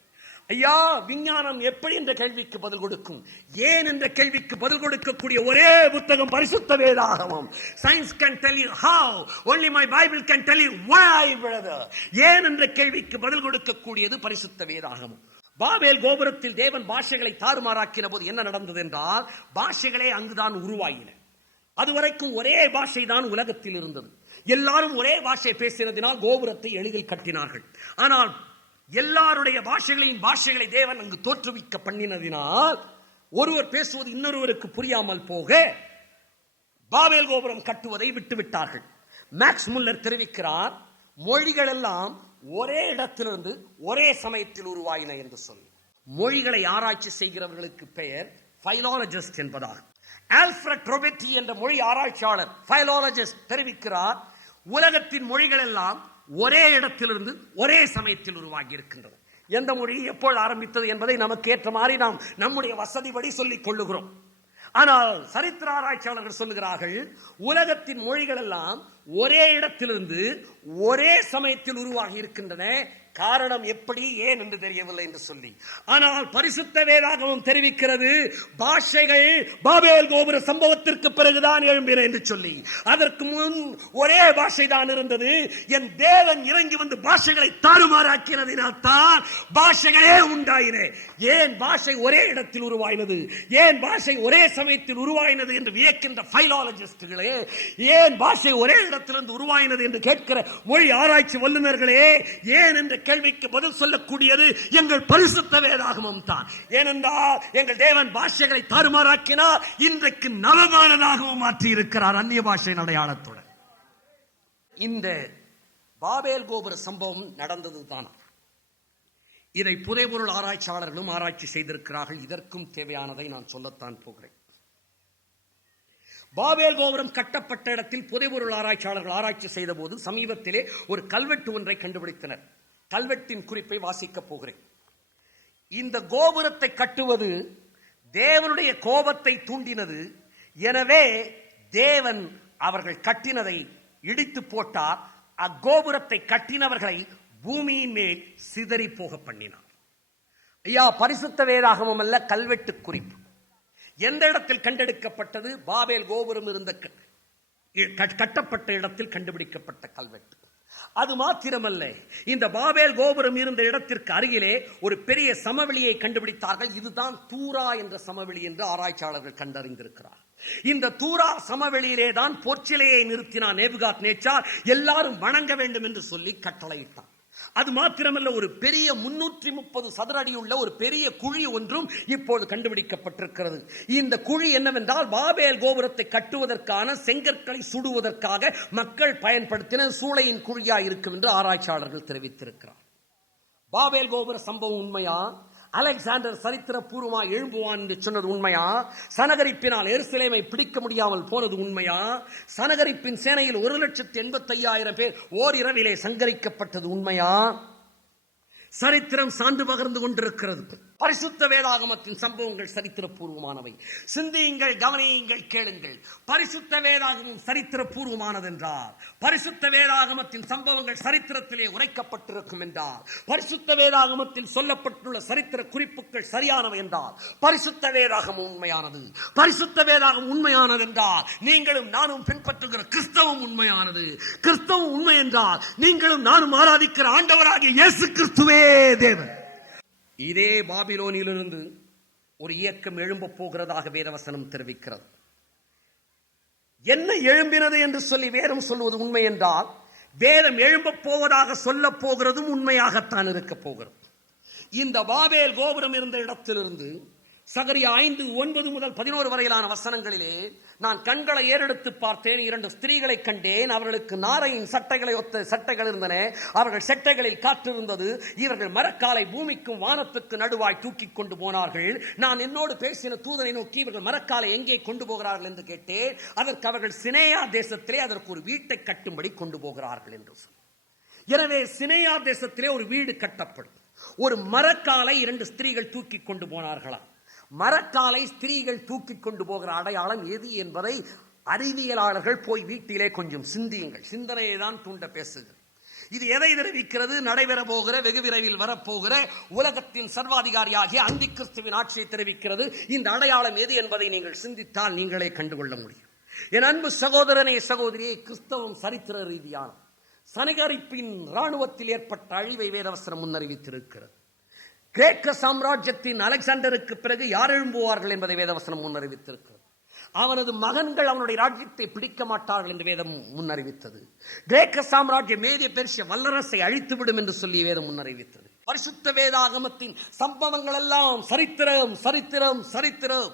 ஐயா, விஞ்ஞானம் எப்படி என்ற கேள்விக்கு பதில் கொடுக்கும்? ஏன் என்ற கேள்விக்கு பதில் கொடுக்கக்கூடிய ஒரே புத்தகம் பரிசுத்த வேதாகமம். Science can tell you how, only my Bible can tell you why, brother. ஏன் என்ற கேள்விக்கு பதில் கொடுக்கக்கூடியது பரிசுத்த வேதாகமம். பாபேல் கோபுரத்தில் தேவன் பாஷைகளை தாறுமாறாக்கின போது என்ன நடந்தது என்றால், பாஷைகளே அங்குதான் உருவாயின. அதுவரைக்கும் ஒரே பாஷை தான் உலகத்தில் இருந்தது. எல்லாரும் ஒரே பாஷை பேசினதினால் கோபுரத்தை எளிதில் கட்டினார்கள். ஆனால் எல்லாருடைய பாஷைகளை தேவன் அங்கு தோற்றுவிக்க பண்ணினதினால் ஒருவர் பேசுவது இன்னொருவருக்கு புரியாமல் போக பாபேல் கோபுரம் கட்டுவதை விட்டுவிட்டார்கள். மேக்ஸ் முல்லர் தெரிவிக்கிறார், மொழிகள் எல்லாம் ஒரே இடத்திலிருந்து ஒரே சமயத்தில் உருவாயின என்று சொல்லி. மொழிகளை ஆராய்ச்சி செய்கிறவர்களுக்கு பெயர் பைலாலஜிஸ்ட் என்பதாகும். ஆல்ஃபிரட் ரொபெட்டி என்ற மொழி ஆராய்ச்சியாளர், பைலாலஜிஸ்ட், தெரிவிக்கிறார், உலகத்தின் மொழிகள் எல்லாம் ஒரே இடத்திலிருந்து ஒரே சமயத்தில் உருவாகி இருக்கின்றது. எந்த மொழி எப்போது ஆரம்பித்தது என்பதை நமக்கு ஏற்ற மாதிரி நாம் நம்முடைய வசதிப்படி சொல்லிக் கொள்ளுகிறோம். ஆனால் சரித்திர ஆராய்ச்சியாளர்கள் சொல்லுகிறார்கள், உலகத்தின் மொழிகள் எல்லாம் ஒரே இடத்திலிருந்து ஒரே சமயத்தில் உருவாகி இருக்கின்றன. காரணம் எப்படி, ஏன் என்று தெரியவில்லை என்று சொல்லி. ஆனால் பரிசுத்த வேதாகமம் தெரிவிக்கிறது, பாஷைகள் பாபேல் கோபுர சம்பவத்திற்கு பிறகுதான் எழும்பின என்று சொல்லி. அதற்கு முன் ஒரே பாஷை தான் இருந்தது. என் தேவன் இறங்கி வந்து பாஷைகளை தாறுமாறாக்கினதினால் தான் பாஷைகளே உண்டாயின. ஏன் பாஷை ஒரே இடத்தில் உருவாயினது, ஏன் பாஷை ஒரே சமயத்தில் உருவாயினது என்று வியக்கின்ற பைலாலஜிஸ்டுகளே, ஏன் பாஷை ஒரே இடத்திலிருந்து உருவாயினது என்று கேட்கிற மொழி ஆராய்ச்சி வல்லுநர்களே, ஏன் என்ற கேள்விக்கு பதில் சொல்லக்கூடியது எங்கள் பரிசுத்த வேதாகமம் தான். ஏனென்றால் எங்கள் தேவன் பாஷைகளை தாறுமாறாக்கினார், இன்றைக்கு நவமானதாகவும் மாற்றி இருக்கிறார் அந்நிய பாஷை அடையாளத்துடன். இந்த பாபேல் கோபுர சம்பவம் நடந்ததுதான். இதை புதைபொருள் ஆராய்ச்சியாளர்களும் ஆராய்ச்சி செய்திருக்கிறார்கள். இதற்கும் தேவையானதை நான் சொல்லத்தான் போகிறேன். பாபேல் கோபுரம் கட்டப்பட்ட இடத்தில் புதைபொருள் ஆராய்ச்சியாளர்கள் ஆராய்ச்சி செய்த போது சமீபத்திலே ஒரு கல்வெட்டு ஒன்றை கண்டுபிடித்தனர். கல்வெட்டின் குறிப்பை வாசிக்கப் போகிறேன். இந்த கோபுரத்தை கட்டுவது தேவனுடைய கோபத்தை தூண்டினது. எனவே தேவன் அவர்கள் கட்டினதை இடித்து போட்டார். அக்கோபுரத்தை கட்டினவர்களை பூமியின் மேல் சிதறி போக பண்ணினார். ஐயா, பரிசுத்த வேதாகமம் அல்ல, கல்வெட்டு குறிப்பு. எந்த இடத்தில் கண்டெடுக்கப்பட்டது? பாபேல் கோபுரம் இருந்த கட்டப்பட்ட இடத்தில் கண்டுபிடிக்கப்பட்ட கல்வெட்டு. அது மாத்திரமல்ல, இந்த பாபேல் கோபுரம் இருந்த இடத்திற்கு அருகிலே ஒரு பெரிய சமவெளியை கண்டுபிடித்தார்கள். இதுதான் தூரா என்ற சமவெளி என்று ஆராய்ச்சியாளர்கள் கண்டறிந்திருக்கிறார். இந்த தூரா சமவெளியிலே தான் பொற்சிலையை நிறுத்தினான் நேபுகாத்நேச்சார். எல்லாரும் வணங்க வேண்டும் என்று சொல்லி கட்டளையிட்டான். அது மாத்திரமல்ல, ஒரு பெரிய 330 சதுர அடி உள்ள ஒரு பெரிய குழி ஒன்றும் இப்போது கண்டுபிடிக்கப்பட்டிருக்கிறது. இந்த குழி என்னவென்றால், பாபேல் கோபுரத்தை கட்டுவதற்கான செங்கற்களை சுடுவதற்காக மக்கள் பயன்படுத்தின சூளையின் குழியா இருக்கும் என்று ஆராய்ச்சியாளர்கள் தெரிவித்திருக்கிறார். பாபேல் கோபுர சம்பவம் உண்மையா? அலெக்சாண்டர் சரித்திர பூர்வமா எழும்புவான் என்று சொன்னது உண்மையா? சனகரிப்பினால் எருசலேமை பிடிக்க முடியாமல் போனது உண்மையா? சனகரிப்பின் சேனையில் 1,85,000 பேர் ஓரிரவிலே சங்கரிக்கப்பட்டது உண்மையா? சரித்திரம் சான்று பகர்ந்து கொண்டிருக்கிறது. பரிசுத்த வேதாகமத்தின் சம்பவங்கள் சரித்திர பூர்வமானவை. சிந்தியுங்கள், கவனியுங்கள், கேளுங்கள். பரிசுத்த வேதாகமம் சரித்திர பூர்வமானது என்றார், பரிசுத்த வேதாகமத்தின் சம்பவங்கள் சரித்திரத்திலே உரைக்கப்பட்டிருக்கும் என்றார், பரிசுத்த வேதாகமத்தில் சொல்லப்பட்டுள்ள சரித்திர குறிப்புகள் சரியானவை என்றார், பரிசுத்த வேதாகமம் உண்மையானது. பரிசுத்த வேதாகமம் உண்மையானது என்றால் நீங்களும் நானும் பின்பற்றுகிற கிறிஸ்தவம் உண்மையானது. கிறிஸ்தவம் உண்மை என்றால் நீங்களும் நானும் ஆராதிக்கிற ஆண்டவராகிய இயேசு கிறிஸ்துவே தேவன். இதே பாபிலோனிலிருந்து ஒரு இயக்கம் எழும்ப போகிறதாக வேதவசனம் தெரிவிக்கிறது. என்ன எழும்பினது என்று சொல்லி வேதம் சொல்வது உண்மை என்றால், வேதம் எழும்ப போவதாக சொல்ல போகிறதும் உண்மையாகத்தான் இருக்க போகிறது. இந்த பாபேல் கோபுரம் இருந்த இடத்திலிருந்து சகரியா 5:9 முதல் 11 வரையிலான வசனங்களிலே நான் கண்களை ஏறெடுத்து பார்த்தேன். 2 ஸ்திரீகளை கண்டேன். அவர்களுக்கு நாரையின் சட்டைகளை ஒத்த சட்டைகள் இருந்தன. அவர்கள் சட்டைகளில் காற்று இருந்தது. இவர்கள் மரக்காலை பூமிக்கும் வானத்துக்கு நடுவாய் தூக்கி கொண்டு போனார்கள். நான் என்னோடு பேசின தூதனை நோக்கி, இவர்கள் மரக்காலை எங்கே கொண்டு போகிறார்கள் என்று கேட்டேன். அதற்கு அவர்கள் சினேயா தேசத்திலே அதற்கு ஒரு வீட்டை கட்டும்படி கொண்டு போகிறார்கள் என்று சொன்னார். எனவே சினேயா தேசத்திலே ஒரு வீடு கட்டப்படும். ஒரு மரக்காலை 2 ஸ்திரீகள் தூக்கி கொண்டு போனார்களாம். மரக்காலை ஸ்திரீகள் தூக்கி கொண்டு போகிற அடையாளம் எது என்பதை அறிவியலாளர்கள் போய் வீட்டிலே கொஞ்சம் சிந்தியுங்கள். சிந்தனையை தான் தூண்ட பேசுகிறது. இது எதை தெரிவிக்கிறது? நடைபெற போகிற, வெகு விரைவில் வரப்போகிற உலகத்தின் சர்வாதிகாரியாகிய அந்தி கிறிஸ்துவின் ஆட்சியை தெரிவிக்கிறது. இந்த அடையாளம் எது என்பதை நீங்கள் சிந்தித்தால் நீங்களே கண்டுகொள்ள முடியும். என் அன்பு சகோதரனே, சகோதரியே, கிறிஸ்தவம் சரித்திர ரீதியான சனகரிப்பின் இராணுவத்தில் ஏற்பட்ட அழிவை வேதவசனம் முன்னறிவித்திருக்கிறது. கிரேக்க சாம்ராஜ்யத்தின் அலெக்சாண்டருக்கு பிறகு யார் எழும்புவார்கள் என்பதை வேதவசனம் முன்னறிவித்திருக்கிறது. அவனது மகன்கள் அவனுடைய ராஜ்யத்தை பிடிக்க மாட்டார்கள் என்று வேதம் முன்னறிவித்தது. கிரேக்க சாம்ராஜ்ய மேதிய பெர்சிய வல்லரசை அழித்துவிடும் என்று சொல்லி வேதம் முன்னறிவித்தது. பரிசுத்த வேதாகமத்தின் சம்பவங்கள் எல்லாம் சரித்திரம், சரித்திரம், சரித்திரம்.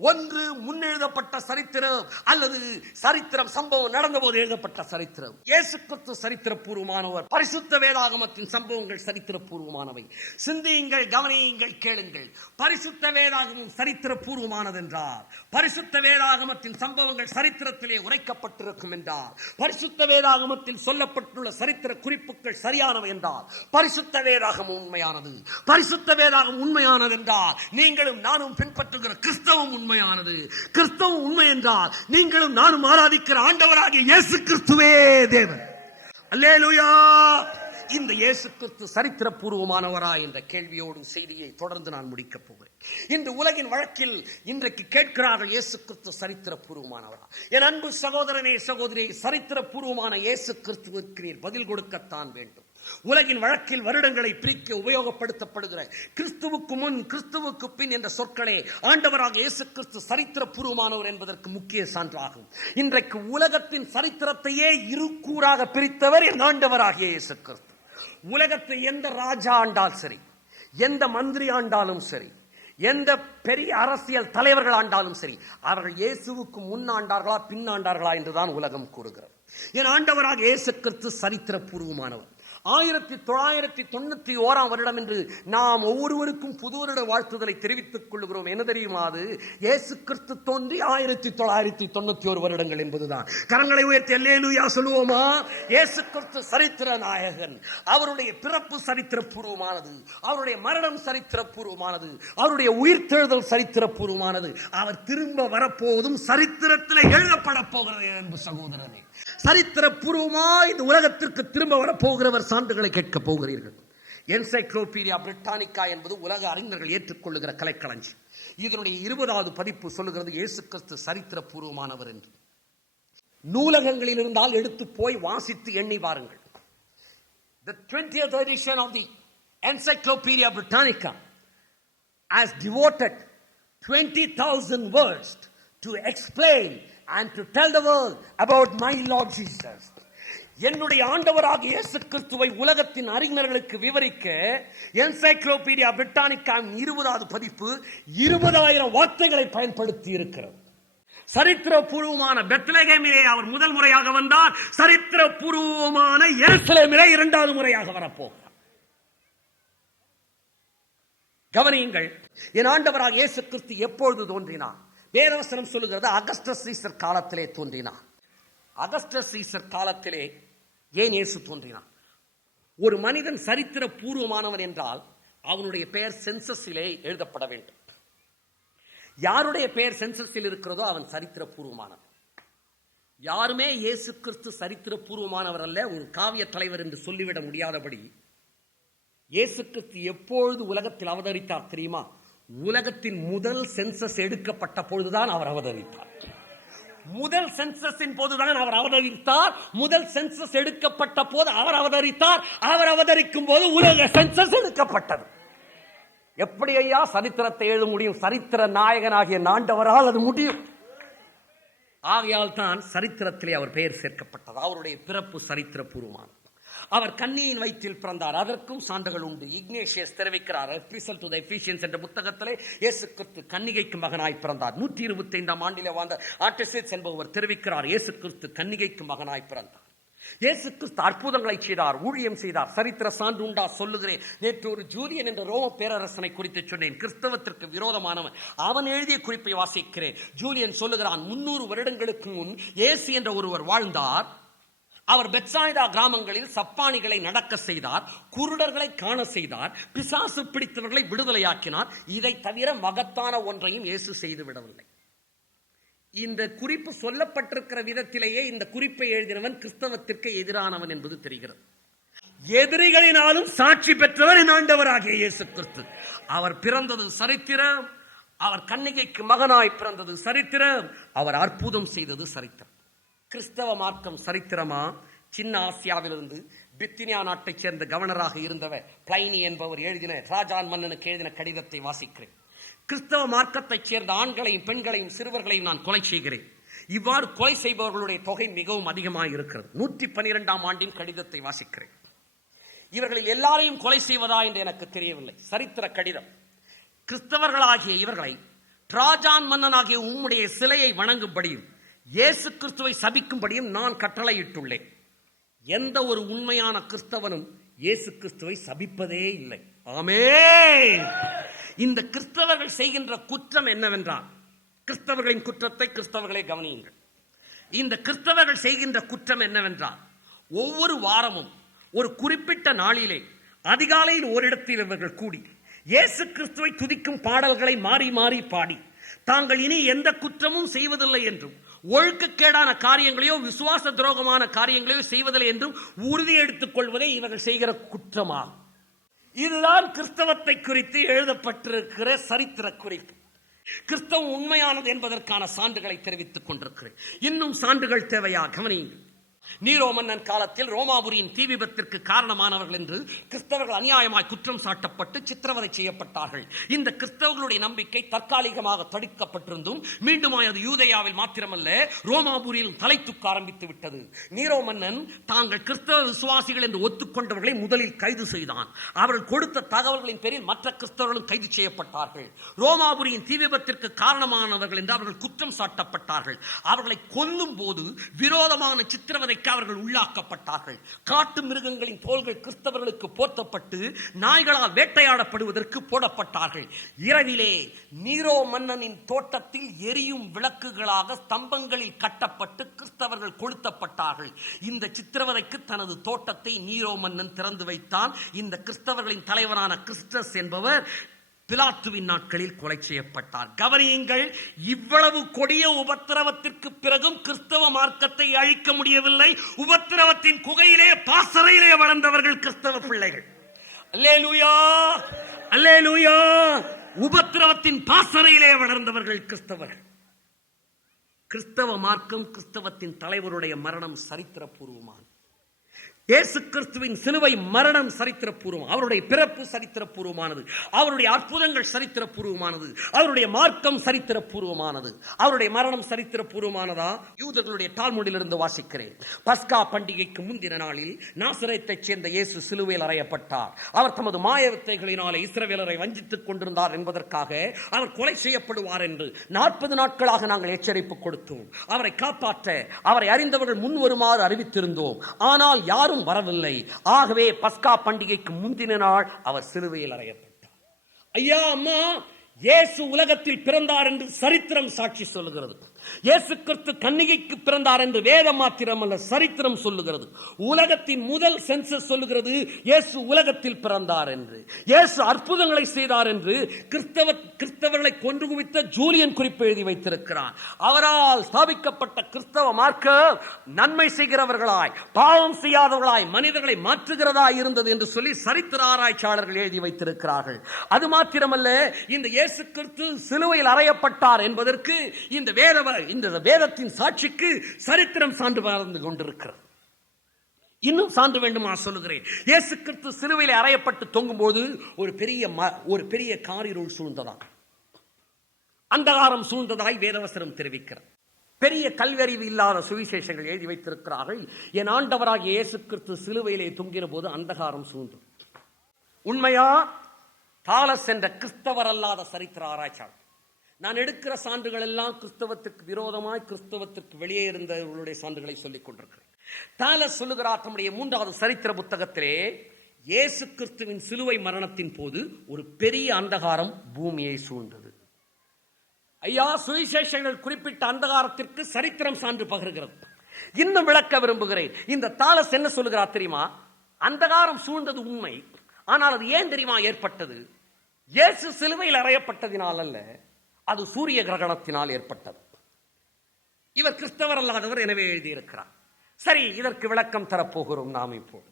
ஒன்று முன்னெழுதப்பட்ட சரித்திரம், அல்லது சரித்திரம் சம்பவம் நடந்த போது எழுதப்பட்ட சரித்திரம். இயேசு கிறிஸ்து சரித்திர பூர்வமானவர். பரிசுத்த வேதாகமத்தின் சம்பவங்கள் சரித்திர பூர்வமானவை. சிந்தியுங்கள், கவனியுங்கள், கேளுங்கள். பரிசுத்த வேதாகமம் சரித்திர பூர்வமானது என்றார், பரிசுத்த வேதாகமத்தின் சம்பவங்கள் சரித்திரத்திலே உரைக்கப்பட்டிருக்கும் என்றார், பரிசுத்த வேதாகமத்தில் சொல்லப்பட்டுள்ள சரித்திர குறிப்புகள் சரியானவை என்றார், பரிசுத்த வேதாகமம் உண்மையானது. பரிசுத்த வேதாகமம் உண்மையானது என்றால் நீங்களும் நானும் பின்பற்றுகிற கிறிஸ்தவம் உண்மையானது. கிறிஸ்தவம் உண்மை என்றால் நீங்களும் நானும் ஆராதிக்கிற ஆண்டவராகிய இயேசு கிறிஸ்துவே தேவன். அல்லேலூயா. இந்த இயேசு கிறிஸ்து சரித்திர பூர்வமானவரா என்ற கேள்வியோடு செய்தியை தொடர்ந்து நான் முடிக்கப் போகிறேன். இந்த உலகின் வழக்கில் இன்றைக்கு கேட்கிறார்கள், இயேசு கிறிஸ்து சரித்திர பூர்வமானவரா? என் அன்பு சகோதரனே, சகோதரியே, சரித்திர பூர்வமான இயேசு கிறிஸ்துவுக்கு நீர் பதில் கொடுக்கத்தான் வேண்டும். உலகின் வழக்கில் வருடங்களை பிரிக்க உபயோகப்படுத்தப்படுகிற கிறிஸ்துவுக்கு முன் கிறிஸ்துவுக்கு பின் என்ற சொற்களே ஆண்டவராக இயேசு கிறிஸ்து சரித்திர பூர்வமானவர் என்பதற்கு முக்கிய சான்றாகும். இன்றைக்கு உலகத்தின் சரித்திரத்தையே இரு கூறாக பிரித்தவர் என் ஆண்டவராகிய இயேசு கிறிஸ்து. உலகத்தை எந்த ராஜா ஆண்டாலும் சரி, எந்த மந்திரி ஆண்டாலும் சரி, எந்த பெரிய அரசியல் தலைவர்கள் ஆண்டாலும் சரி, அவர்கள் இயேசுவுக்கு முன்னாண்டார்களா பின்னாண்டார்களா என்றுதான் உலகம் கூறுகிறது. என் ஆண்டவராக இயேசு கிறிஸ்து சரித்திர பூர்வமானவர். 1991 வருடம் என்று நாம் ஒவ்வொருவருக்கும் புது வருட வாழ்த்துதலை தெரிவித்துக் கொள்கிறோம். என்ன தெரியுமா? அது இயேசு கிறிஸ்து தோன்றி 1991 வருடங்கள் என்பதுதான். கரங்களை உயர்த்தி அல்லேலூயா சொல்லுவோமா? இயேசு கிறிஸ்து சரித்திர நாயகன். அவருடைய பிறப்பு சரித்திர பூர்வமானது, அவருடைய மரணம் சரித்திர பூர்வமானது, அவருடைய உயிர்த்தெழுதல் சரித்திர பூர்வமானது. அவர் திரும்ப வரப்போவதும் சரித்திரத்தில் எழுதப்பட போகிறது. அன்பு சகோதரனே, சரித்திர பூர்வமா இந்த உலகத்திற்கு திரும்ப வரப்போகிறவர் சான்றுகளை கேட்க போகிறீர்கள். என்சைக்ளோபீடியா பிரிட்டானிக்கா என்பது உலக அறிஞர்கள் ஏற்றுக்கொள்ளுகிற கலைக்களஞ்சியம். இதனுடைய 20வது பதிப்பு சொல்லுகிறது இயேசு கிறிஸ்து சரித்திரபூர்வமானவர் என்று. நூலகங்களில் இருந்தால் எடுத்து போய் வாசித்து எண்ணி பாருங்கள். The 20th edition of the Encyclopedia Britannica has devoted 20,000 words to explain and to tell the world about my Lord Jesus. என்னுடைய ஆண்டவராக இயேசு கிறிஸ்துவை உலகத்தின் அறிஞர்களுக்கு விவரிக்க என்சைக்ளோபீடியா பிரிட்டானிக்காவின் 20வது பதிப்பு 20,000 வார்த்தைகளை பயன்படுத்தி இருக்கிறது. சரித்திரபூர்வமான பெத்லகேமிலே அவர் முதல் முறையாக வந்தார். சரித்திரபூர்வமான எருசலேமிலே 2வது முறையாக வரப்போகிறார். கவனியுங்கள், என் ஆண்டவராக இயேசு கிறிஸ்து எப்பொழுது தோன்றினார்? வேதவசனம் சொல்லுகிறது அகஸ்டஸ் சீசர் காலத்திலே தோன்றினார். அகஸ்டஸ் சீசர் காலத்திலே ஏன் இயேசு தோன்றினார்? ஒரு மனிதன் சரித்திர பூர்வமானவன் என்றால் அவனுடைய பெயர் சென்சஸிலே எழுதப்பட வேண்டும். யாருடைய பெயர் சென்சஸில் இருக்கிறதோ அவன் சரித்திர பூர்வமானவன். யாருமே இயேசு கிறிஸ்து சரித்திர பூர்வமானவர் அல்ல, ஒரு காவிய தலைவர் என்று சொல்லிவிட முடியாதபடி இயேசு கிறிஸ்து எப்பொழுது உலகத்தில் அவதரித்தார் தெரியுமா? உலகத்தின் முதல் சென்சஸ் எடுக்கப்பட்ட பொழுதுதான் அவர் அவதரித்தார். முதல் சென்சஸின் போதுதான் அவர் அவதரித்தார். முதல் சென்சஸ் எடுக்கப்பட்ட போது அவர் அவதரித்தார். அவர் அவதரிக்கும் போது உலக சென்சஸ் எடுக்கப்பட்டது. எப்படி ஐயா சரித்திரத்தை எழுத முடியும்? சரித்திர நாயகனாகிய ஆண்டவரால் அது முடியும். ஆகையால் தான் சரித்திரத்திலே அவர் பெயர் சேர்க்கப்பட்டது. அவருடைய பிறப்பு சரித்திரபூர்வமானது. அவர் கன்னியின் வயிற்றில் பிறந்தார். அதற்கும் சான்றுகள் உண்டு. இக்னேஷியஸ் தெரிவிக்கிறார், எபிஸ்டல் டு தி எபிசியன்ஸ் என்ற புத்தகத்திலே இயேசு கிறிஸ்து கன்னிகைக்கு மகனாய் பிறந்தார். 125ஆம் ஆண்டிலே வாழ்ந்த ஆர்டெசிஸ் என்பவர் தெரிவிக்கிறார், இயேசு கிறிஸ்து கன்னிகைக்கு மகனாய் பிறந்தார். இயேசு கிறிஸ்து அற்புதங்களை செய்தார், ஊழியம் செய்தார். சரித்திர சான்று உண்டா? சொல்லுகிறேன். நேற்று ஒரு ஜூலியன் என்ற ரோம பேரரசனை குறித்து சொன்னேன், கிறிஸ்தவத்திற்கு விரோதமானவன். அவன் எழுதிய குறிப்பை வாசிக்கிறேன். ஜூலியன் சொல்லுகிறான், 300 வருடங்களுக்கு முன் இயேசு என்ற ஒருவர் வாழ்ந்தார். அவர் பெத்சாய்தா கிராமங்களில் சப்பானிகளை நடக்க செய்தார், குருடர்களை காண செய்தார், பிசாசு பிடித்தவர்களை விடுதலையாக்கினார். இதை தவிர மகத்தான ஒன்றையும் இயேசு செய்து விடவில்லை. இந்த குறிப்பு சொல்லப்பட்டிருக்கிற விதத்திலேயே இந்த குறிப்பை எழுதினவன் கிறிஸ்தவத்திற்கு எதிரானவன் என்பது தெரிகிறது. எதிரிகளினாலும் சாட்சி பெற்றவர் என் ஆண்டவராகிய இயேசு கிறிஸ்து. அவர் பிறந்தது சரித்திரம். அவர் கன்னிகைக்கு மகனாய் பிறந்தது சரித்திரம். அவர் அற்புதம் செய்தது சரித்திரம். கிறிஸ்தவ மார்க்கம் சரித்திரமா? சின்ன ஆசியாவிலிருந்து பித்தினியா நாட்டைச் சேர்ந்த கவர்னராக இருந்தவர் பிளைனி என்பவர் எழுதின ராஜான் மன்னனுக்கு எழுதின கடிதத்தை வாசிக்கிறேன். கிறிஸ்தவ மார்க்கத்தைச் சேர்ந்த ஆண்களையும் பெண்களையும் சிறுவர்களையும் நான் கொலை செய்கிறேன். இவ்வாறு கொலை செய்பவர்களுடைய தொகை மிகவும் அதிகமாக இருக்கிறது. 112ஆம் ஆண்டின் கடிதத்தை வாசிக்கிறேன். இவர்களில் எல்லாரையும் கொலை செய்வதா என்று எனக்கு தெரியவில்லை. சரித்திர கடிதம். கிறிஸ்தவர்களாகிய இவர்களை ராஜான் மன்னனாகிய உம்முடைய சிலையை வணங்கும்படியும் இயேசு கிறிஸ்துவை சபிக்கும்படியும் நான் கட்டளையிட்டுள்ளேன். எந்த ஒரு உண்மையான கிறிஸ்தவனும் இயேசு கிறிஸ்துவை சபிப்பதே இல்லை. ஆமென். இந்த கிறிஸ்தவர்கள் செய்கின்ற குற்றம் என்னவென்றால், கிறிஸ்தவர்களின் குற்றத்தை கிறிஸ்தவர்களை கவனியுங்கள். இந்த கிறிஸ்தவர்கள் செய்கின்ற குற்றம் என்னவென்றால், ஒவ்வொரு வாரமும் ஒரு குறிப்பிட்ட நாளிலே அதிகாலையில் ஓரிடத்தில் இவர்கள் கூடி இயேசு கிறிஸ்துவை துதிக்கும் பாடல்களை மாறி மாறி பாடி தாங்கள் இனி எந்த குற்றமும் செய்வதில்லை என்றும் ஒழுக்கக்கேடான காரியங்களையோ விசுவாச துரோகமான காரியங்களையோ செய்வதில்லை என்றும் உறுதி எடுத்துக் கொள்வதே இவர்கள் செய்கிற குற்றமாகும். இதுதான் கிறிஸ்தவத்தை குறித்து எழுதப்பட்டிருக்கிற சரித்திர குறிப்பு. கிறிஸ்தவம் உண்மையானது என்பதற்கான சான்றுகளை தெரிவித்துக் கொண்டிருக்கிறேன். இன்னும் சான்றுகள் தேவையா? கவனியுங்கள். நீரோ மன்னன் காலத்தில் ரோமாபுரியின் தீ விபத்திற்கு காரணமானவர்கள் என்று கிறிஸ்தவர்கள் அநியாயமாய் குற்றம் சாட்டப்பட்டு சித்திரவதை செய்யப்பட்டார்கள். இந்த கிறிஸ்தவர்களுடைய நம்பிக்கை தற்காலிகமாக தடுக்கப்பட்டிருந்தும் மீண்டும் அது யூதேயாவில் மாத்திரமல்ல ரோமாபுரியில் தலை தூக்க ஆரம்பித்து விட்டது. நீரோ மன்னன் தாங்கள் கிறிஸ்தவ விசுவாசிகள் என்று ஒத்துக்கொண்டவர்களை முதலில் கைது செய்தான். அவர்கள் கொடுத்த தகவல்களின் பேரில் மற்ற கிறிஸ்தவர்களும் கைது செய்யப்பட்டார்கள். ரோமாபுரியின் தீ விபத்திற்கு காரணமானவர்கள் என்று அவர்கள் குற்றம் சாட்டப்பட்டார்கள். அவர்களை கொல்லும் போது விரோதமான சித்திரவதை அவர்கள் உள்ளாக்கப்பட்டார்கள். காட்டு மிருகங்களின் தோள்கள் கிறிஸ்தவர்களுக்கு போர்த்தப்பட்டு நாய்களால் வேட்டையாடப்படுவதற்கு போடப்பட்டார்கள். இரவிலே நீரோ மன்னனின் தோட்டத்தில் எரியும் விளக்குகளாக ஸ்தம்பங்களில் கட்டப்பட்டு கிறிஸ்தவர்கள் கொளுத்தப்பட்டார்கள். இந்த சித்திரவதைக்கு தனது தோட்டத்தை நீரோ மன்னன் திறந்து வைத்தான். இந்த கிறிஸ்தவர்களின் தலைவரான கிறிஸ்டஸ் என்பவர் பிலாத்துவின் நாட்களில் கொலை செய்யப்பட்டார். கவனியுங்கள், இவ்வளவு கொடிய உபத்திரவத்திற்கு பிறகும் கிறிஸ்தவ மார்க்கத்தை அழிக்க முடியவில்லை. உபத்திரவத்தின் குகையிலே பாசறையிலே வளர்ந்தவர்கள் கிறிஸ்தவ பிள்ளைகள். அல்லேலூயா, அல்லேலூயா. உபத்திரவத்தின் பாசறையிலே வளர்ந்தவர்கள் கிறிஸ்தவர்கள். கிறிஸ்தவ மார்க்கம், கிறிஸ்தவத்தின் தலைவருடைய மரணம் சரித்திரபூர்வமானது. இயேசு கிறிஸ்துவின் சிலுவை மரணம் சரித்திரபூர்வம். அவருடைய பிறப்பு சரித்திரபூர்வமானது. அவருடைய அற்புதங்கள் சரித்திரபூர்வமானது. அவருடைய மார்க்கம் சரித்திரபூர்வமானது. அவருடைய மரணம் சரித்திரபூர்வமானதா? யூதர்களுடைய டால்முடிலிருந்து வாசிக்கிறேன். பஸ்கா பண்டிகைக்கு முந்தின நாளில் நாசரேத்தைச் சேர்ந்த இயேசு சிலுவையில் அறையப்பட்டார். அவர் தமது மாய வித்தைகளினாலே இஸ்ரவேலரை வஞ்சித்துக் கொண்டிருந்தார் என்பதற்காக அவர் கொலை செய்யப்படுவார் என்று 40 நாட்களாக நாங்கள் எச்சரிப்பு கொடுத்தோம். அவரை காப்பாற்ற அவரை அறிந்தவர்கள் முன் வருமாறு அறிவித்திருந்தோம். ஆனால் யாரும் வரவில்லை. ஆகவே பஸ்கா பண்டிகைக்கு முந்தின நாள் அவர் சிலுவையில் அறையப்பட்டார். ஐயா, அம்மா, இயேசு உலகத்தில் பிறந்தார் என்று சரித்திரம் சாட்சி சொல்லுகிறது. இயேசு கிறிஸ்து கன்னிகைக்கு பிறந்தார் என்று வேதம் மாத்திரம் அல்ல, சரித்திரம் சொல்லுகிறது. உலகத்தின் முதல் சென்சஸ் சொல்லுகிறது இயேசு உலகத்தில் பிறந்தார் என்று. இயேசு அற்புதங்களை செய்தார் என்று கிறிஸ்தவர்களை கொன்று குவித்த ஜூலியன் குறிப்பு எழுதி வைத்திருக்கிறார். அவரால் ஸ்தாபிக்கப்பட்ட கிறிஸ்தவ மார்க்கம் நன்மை செய்கிறவர்களாய், பாவம் செய்யாதவர்களாய், மனிதர்களை மாற்றுகிறதாய் இருந்தது என்று சொல்லி சரித்திர ஆராய்ச்சியாளர்கள் எழுதி வைத்திருக்கிறார்கள். அது மாத்திரமல்ல, இந்த இயேசு கிறிஸ்து சிலுவையில் அறையப்பட்டார் என்பதற்கு இந்த வேதத்தின் சாட்சிக்கு சரித்திரம் சான்று வாழ்ந்து கொண்டிருக்கிறது. இன்னும் சான்று வேண்டுமா சொல்லுகிறேன். இயேசு கிறிஸ்து சிலுவையில் அறையப்பட்டு தொங்கும் போது ஒரு பெரிய காரிருள் சூழ்ந்ததாக, அந்தகாரம் சூழ்ந்ததாய் வேதவசனம் தெரிவிக்கிறது. பெரிய கல்வியறிவு இல்லாத சுவிசேஷங்கள் எழுதி வைத்திருக்கிறார்கள். என் ஆண்டவராகிய இயேசு கிறிஸ்து சிலுவையிலே தொங்கின போது அந்தகாரம் சூழ்ந்தது. உண்மையா? தாலஸ் என்ற கிறிஸ்தவர் அல்லாத சரித்திர ஆராய்ச்சியாளர். நான் எடுக்கிற சான்றுகள் எல்லாம் கிறிஸ்தவத்திற்கு விரோதமாய், கிறிஸ்தவத்திற்கு வெளியே இருந்தவர்களுடைய சான்றுகளை சொல்லிக் கொண்டிருக்கிறேன். தாலஸ் சொல்லுகிறார் தம்முடைய 3வது சரித்திர புத்தகத்திலே, இயேசு கிறிஸ்துவின் சிலுவை மரணத்தின் போது ஒரு பெரிய அந்தகாரம் பூமியை சூழ்ந்தது. ஐயா, சுவிசேஷங்கள் குறிப்பிட்ட அந்தகாரத்திற்கு சரித்திரம் சான்று பகிர்கிறது. இன்னும் விளக்க விரும்புகிறேன். இந்த தாலஸ் என்ன சொல்லுகிறார் தெரியுமா? அந்தகாரம் சூழ்ந்தது உண்மை. ஆனால் அது ஏன் தெரியுமா ஏற்பட்டது? இயேசு சிலுவையில் அறையப்பட்டதினால் அல்ல, அது சூரிய கிரகணத்தினால் ஏற்பட்டது. இவர் கிறிஸ்தவர் அல்லாதவர், எனவே எழுதியிருக்கிறார். சரி, இதற்கு விளக்கம் தரப்போகிறோம் நாம் இப்போது.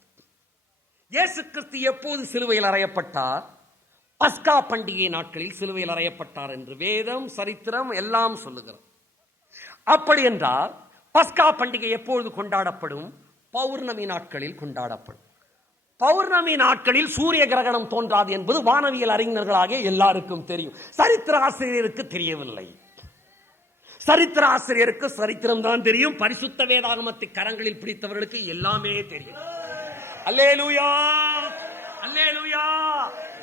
இயேசு கிறிஸ்து எப்போது சிலுவையில் அறையப்பட்டார்? பஸ்கா பண்டிகை நாட்களில் சிலுவையில் அறையப்பட்டார் என்று வேதம், சரித்திரம் எல்லாம் சொல்லுகிறது. அப்படி என்றால் பஸ்கா பண்டிகை எப்பொழுது கொண்டாடப்படும்? பௌர்ணமி நாட்களில் கொண்டாடப்படும். பௌர்ணமி நாட்களில் சூரிய கிரகணம் தோன்றாது என்பது வானவியல் அறிஞர்களாகிய எல்லாருக்கும் தெரியும். சரித்திர ஆசிரியருக்கு தெரியவில்லை. சரித்திர ஆசிரியருக்கு சரித்திரம் தான் தெரியும். பரிசுத்த வேதாகமத்தை கரங்களில் பிடித்தவர்களுக்கு எல்லாமே தெரியும். அல்லேலூயா, அல்லேலூயா.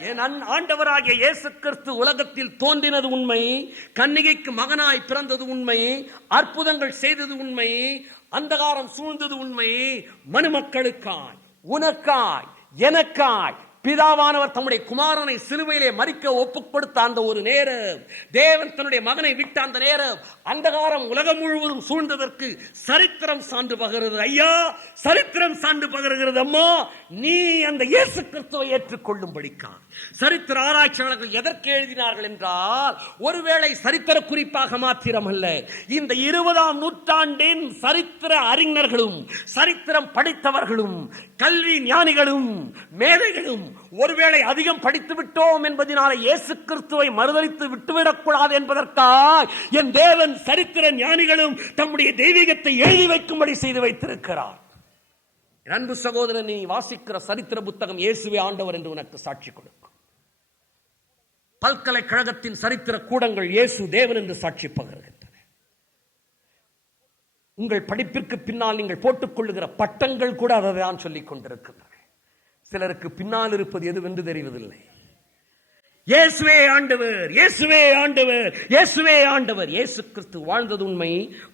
என் ஆண்டவராகிய இயேசு கிறிஸ்து உலகத்தில் தோன்றினது உண்மை, கன்னிகைக்கு மகனாய் பிறந்தது உண்மை, அற்புதங்கள் செய்தது உண்மை, அந்தகாரம் சூழ்ந்தது உண்மை. மனுமக்களுக்காய், உனக்காய், எனக்காய் பிதாவானவர் தம்முடைய குமாரனை சிலுவையிலே மரிக்க ஒப்புக் கொடுத்த அந்த ஒரு நேரம், தேவன் தன்னுடைய மகனை விட்ட அந்த நேரம், அந்தகாரம் உலகம் முழுவதும் சூழ்ந்ததற்கு சரித்திரம் சான்று பகருகிறது. ஐயா, சரித்திரம் சான்று பகருகிறது. அம்மா, நீ அந்த இயேசு கிறிஸ்துவை ஏற்றுக்கொள்ளும்படிக்கா. சரித்திர ஆராய்ச்சியாளர்கள் எதற்கு எழுதினார்கள் என்றால், ஒருவேளை சரித்திர குறிப்பாக மாத்திரமல்ல, இந்த 20ஆம் நூற்றாண்டின் சரித்திர அறிஞர்களும், சரித்திரம் படித்தவர்களும், கல்வி ஞானிகளும், மேதைகளும் ஒருவேளை அதிகம் படித்து விட்டோம் என்பதனால இயேசு கிறிஸ்துவை மறுதலித்து விட்டுவிடக்கூடாது என்பதற்காக என் தேவன் சரித்திர ஞானிகளும் தம்முடைய தெய்வீகத்தை எழுதி வைக்கும்படி செய்து வைத்திருக்கிறார். அன்பு சகோதரன், நீ வாசிக்கிற சரித்திர புத்தகம் இயேசுவே ஆண்டவர் என்று உனக்கு சாட்சி கொடுக்கும். பல்கலைக்கழகத்தின் சரித்திர கூடங்கள் இயேசு தேவன் என்று சாட்சி பகர்கின்றன. உங்கள் படிப்பிற்கு பின்னால் நீங்கள் போட்டுக் கொள்ளுகிற பட்டங்கள் கூட அதை தான் சொல்லிக் கொண்டிருக்கின்றன. சிலருக்கு பின்னால் இருப்பது எதுவென்று தெரிவதில்லை. இயேசுவே ஆண்டவர், இயேசுவே ஆண்டவர், இயேசுவே ஆண்டவர். இயேசு கிறிஸ்து வாழ்ந்தது உண்மை,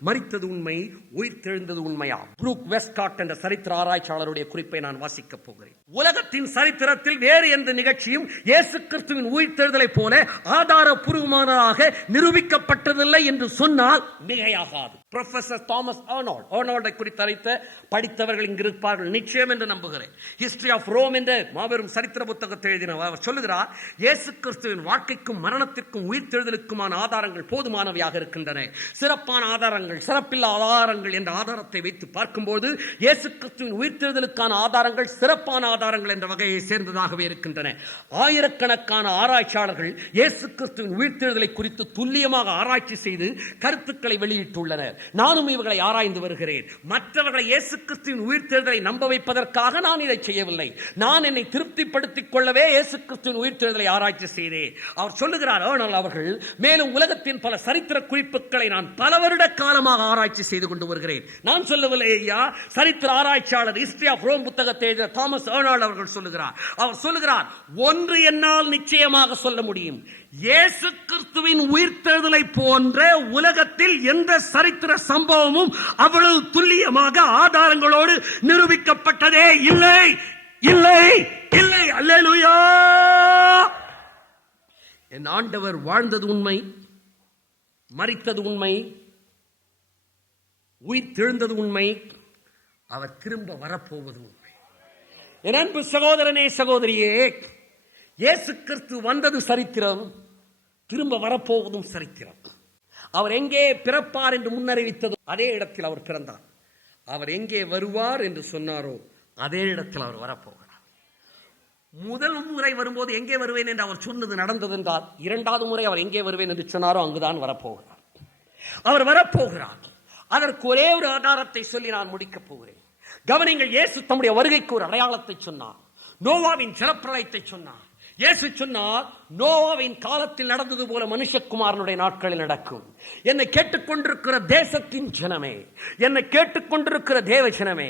மரித்தது உண்மை, உயிர்த்தெழுந்தது உண்மையா? புரூக் வெஸ்ட்காட் என்ற சரித்திர ஆராய்ச்சியாளருடைய குறிப்பை நான் வாசிக்கப் போகிறேன். உலகத்தின் சரித்திரத்தில் வேறு எந்த நிகழ்ச்சியும் இயேசு கிறிஸ்துவின் உயிர்த்தெழுதலை போல ஆதாரபூர்வமானதாக நிரூபிக்கப்பட்டதில்லை என்று சொன்னால் மிகையாகாது. புரொஃபசர் தாமஸ் ஆர்னால்டை குறித்து படித்தவர்கள் இங்கு இருப்பார்கள் நிச்சயம் என்று நம்புகிறேன். ஹிஸ்டரி ஆஃப் ரோம் என்ற மாபெரும் சரித்திர புத்தகத்தை எழுதினார். அவர் சொல்லுகிறார், இயேசு கிறிஸ்துவின் வாழ்க்கைக்கும் மரணத்திற்கும் உயிர்த்தெழுதலுக்குமான ஆதாரங்கள் போதுமானவையாக இருக்கின்றன. சிறப்பான ஆதாரங்கள், சிறப்பில்லாத ஆதாரங்கள் என்ற ஆதாரத்தை வைத்து பார்க்கும்போது இயேசு கிறிஸ்துவின் உயிர்த்தெழுதலுக்கான ஆதாரங்கள் சிறப்பான ஆதாரங்கள் என்ற வகையை சேர்ந்ததாகவே இருக்கின்றன. ஆயிரக்கணக்கான ஆராய்ச்சியாளர்கள் இயேசு கிறிஸ்துவின் உயிர்த்தெழுதலை குறித்து துல்லியமாக ஆராய்ச்சி செய்து கருத்துக்களை வெளியிட்டுள்ளனர். நானும் இவர்களை ஆராய்ந்து வருகிறேன். மற்றவர்களை இயேசு கிறிஸ்துவின் உயிர்த்தெழுதலை நம்ப வைப்பதற்காக நான் இதை செய்யவில்லை. நான் என்னை திருப்திப்படுத்திக் கொள்ளவே இயேசு கிறிஸ்துவின் உயிர்த்தெழுதலை ஆராய்ச்சி செய்தேன். அவர் சொல்லுகிறார், ஆனால் அவர்கள் மேலும் உலகத்தின் பல சரித்திர குறிப்புகளை நான் பல வருட காலமாக ஆராய்ச்சி செய்து கொண்டு வருகிறேன். நான் சொல்லவில்லை ஐயா, சரித்திர ஆராய்ச்சியாளர் ஹிஸ்டரி ஆஃப் ரோம் புத்தகத்தை எழுதிய தாமஸ் ஆர்னால்ட் அவர்கள் சொல்லுகிறார். அவர் சொல்லுகிறார், ஒன்று என்னால் நிச்சயமாக சொல்ல முடியும், இயேசு கிறிஸ்துவின் உயிர்த்தெழுதலை போன்ற உலகத்தில் எந்த சரித்திர சம்பவமும் அவ்வளவு துல்லியமாக ஆதாரங்களோடு நிரூபிக்கப்பட்டதே இல்லை, இல்லை, இல்லை. அல்லேலூயா. என் ஆண்டவர் வாழ்ந்தது உண்மை, மரித்தது உண்மை, உயிர்த்தெழுந்தது உண்மை, அவர் திரும்ப வரப்போவது உண்மை. என் அன்பு சகோதரனே, சகோதரியே, இயேசு கிறிஸ்து வந்தது சரித்திரம், திரும்ப வரப்போவதும் சரித்திரம். அவர் எங்கே பிறப்பார் என்று முன்னறிவித்ததோ அதே இடத்தில் அவர் பிறந்தார். அவர் எங்கே வருவார் என்று சொன்னாரோ அதே இடத்தில் அவர் வரப்போகிறார். முதல் முறை வரும்போது எங்கே வருவேன் என்று அவர் சொன்னது நடந்தது என்றால், இரண்டாவது முறை அவர் எங்கே வருவேன் என்று சொன்னாரோ அங்குதான் வரப்போகிறார். அவர் வரப்போகிறார். அதற்கு ஒரே ஒரு ஆதாரத்தை சொல்லி நான் முடிக்கப் போகிறேன். கவனிங்கள், இயேசு தம்முடைய வருகைக்கு ஒரு அடையாளத்தை சொன்னார். நோவாவின் ஜலப்பிரளயத்தை சொன்னார். இயேசு சொன்னார், நோவாவின் காலத்தில் நடந்தது போல மனுஷகுமாரனுடைய நாட்களில் நடக்கும். என்னை கேட்டுக்கொண்டிருக்கிற தேசத்தின் ஜனமே, என்னை கேட்டுக்கொண்டிருக்கிற தேவ ஜனமே,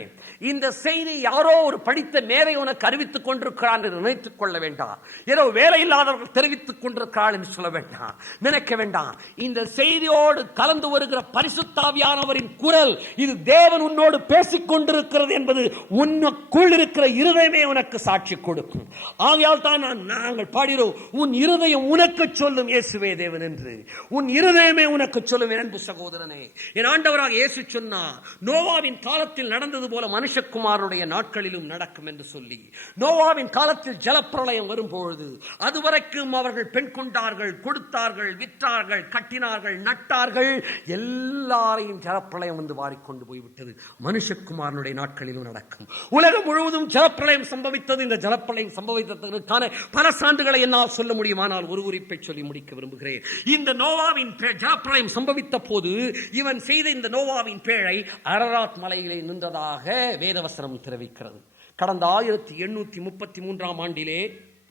இந்த செய்தி யாரோ ஒரு படித்த மேதை உனக்கு அறிவித்துக் கொண்டிருக்கிறார் என்று நினைத்துக் கொள்ள வேண்டாம். ஏதோ வேலை இல்லாதவர்கள் தெரிவித்துக் கொண்டிருக்கிறார் என்று சொல்ல வேண்டாம், நினைக்க வேண்டாம். இந்த செய்தியோடு கலந்து வருகிற பரிசுத்தாவியானவரின் குரல், இது தேவன் உன்னோடு பேசிக் கொண்டிருக்கிறது என்பது உனக்குள் இருக்கிற இருதயமே உனக்கு சாட்சி கொடுக்கும். ஆகையால் தான் நாங்கள் பாடுகிறோம், உன் இருதயம் உனக்கு சொல்லும் இயேசுவே தேவன் என்று. உன் இருதயமே உனக்கு சொல்லும். என் அன்பு சகோதரனே, என் ஆண்டவராக இயேசு சொன்னார், நோவாவின் காலத்தில் நடந்தது போல மனுஷகுமாரனுடைய நாட்களிலும் நடக்கும் என்று சொல்லி. நோவாவின் காலத்தில் ஜலப்பிரளயம் வரும்பொழுது அதுவரைக்கும் அவர்கள் பெண் கொண்டார்கள், கொடுத்தார்கள், விற்றார்கள், கட்டினார்கள், நட்டார்கள், எல்லாரையும் ஜலப்பிரளயம் வந்து வாரிக்கொண்டு போய்விட்டது. மனுஷகுமாரனுடைய நாட்களிலும் நடக்கும். உலகம் முழுவதும் ஜலப்பிரளயம் சம்பவித்தது. இந்த ஜலப்பிரளயம் சம்பவித்ததற்கான பல சான்றுகளை என்னால் சொல்ல முடியுமானால் ஒரு குறிப்பை சொல்லி முடிக்க விரும்புகிறேன். இந்த நோவாவின் ஜலப்பிரளயம் சம்பவித்த போது இவன் செய்த இந்த நோவாவின் பேழை அரராத் மலையிலே நின்றதாக வேதவசனம் தெரிவிக்கிறது. கடந்த 1833 ஆண்டிலே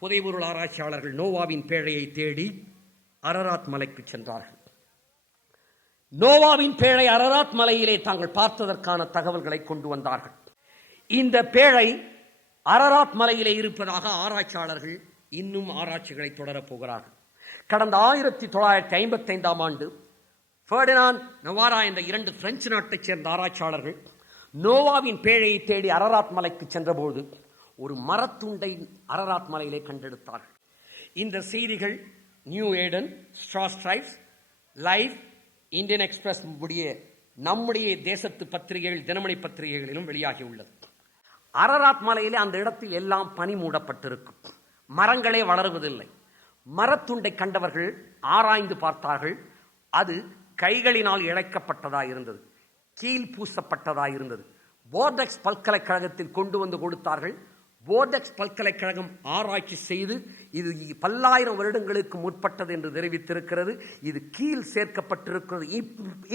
புதைபொருள் ஆராய்ச்சியாளர்கள் நோவாவின் பேழையை தேடி அரராத் மலைக்கு சென்றார்கள். நோவாவின் பேழை அரராத் மலையிலே தாங்கள் பார்த்ததற்கான தகவல்களை கொண்டு வந்தார்கள். இந்த பேழை அரராத் மலையிலே இருப்பதாக ஆராய்ச்சியாளர்கள் இன்னும் ஆராய்ச்சிகளை தொடரப் போகிறார்கள். கடந்த 1955 ஆண்டு ஃபெர்டினாண்ட் நவாரா என்ற 2 பிரெஞ்சு நாட்டைச் சேர்ந்த ஆராய்ச்சியாளர்கள் நோவாவின் பேழையை தேடி அரராத் மலைக்கு சென்றபோது ஒரு மரத்துண்டை அரராத் மலையிலே கண்டெடுத்தார்கள். இந்த செய்திகள் New Aden, Stars Stripes, Life, Indian Express நம்முடைய தேசத்து பத்திரிகைகள், தினமணி பத்திரிகைகளிலும் வெளியாகி உள்ளது. அரராத் மலையிலே அந்த இடத்தில் எல்லாம் பனி மூடப்பட்டிருக்கும், மரங்களே வளருவதில்லை. மரத்துண்டை கண்டவர்கள் ஆராய்ந்து பார்த்தார்கள். அது கைகளினால் இழைக்கப்பட்டதாக இருந்தது, கீழ் பூசப்பட்டதாக இருந்தது. போர்டெக்ஸ் பல்கலைக்கழகத்தில் கொண்டு வந்து கொடுத்தார்கள். போர்டெக்ஸ் பல்கலைக்கழகம் ஆராய்ச்சி செய்து இது பல்லாயிரம் வருடங்களுக்கு முற்பட்டது என்று தெரிவித்திருக்கிறது. இது கீழ் சேர்க்கப்பட்டிருக்கிறது,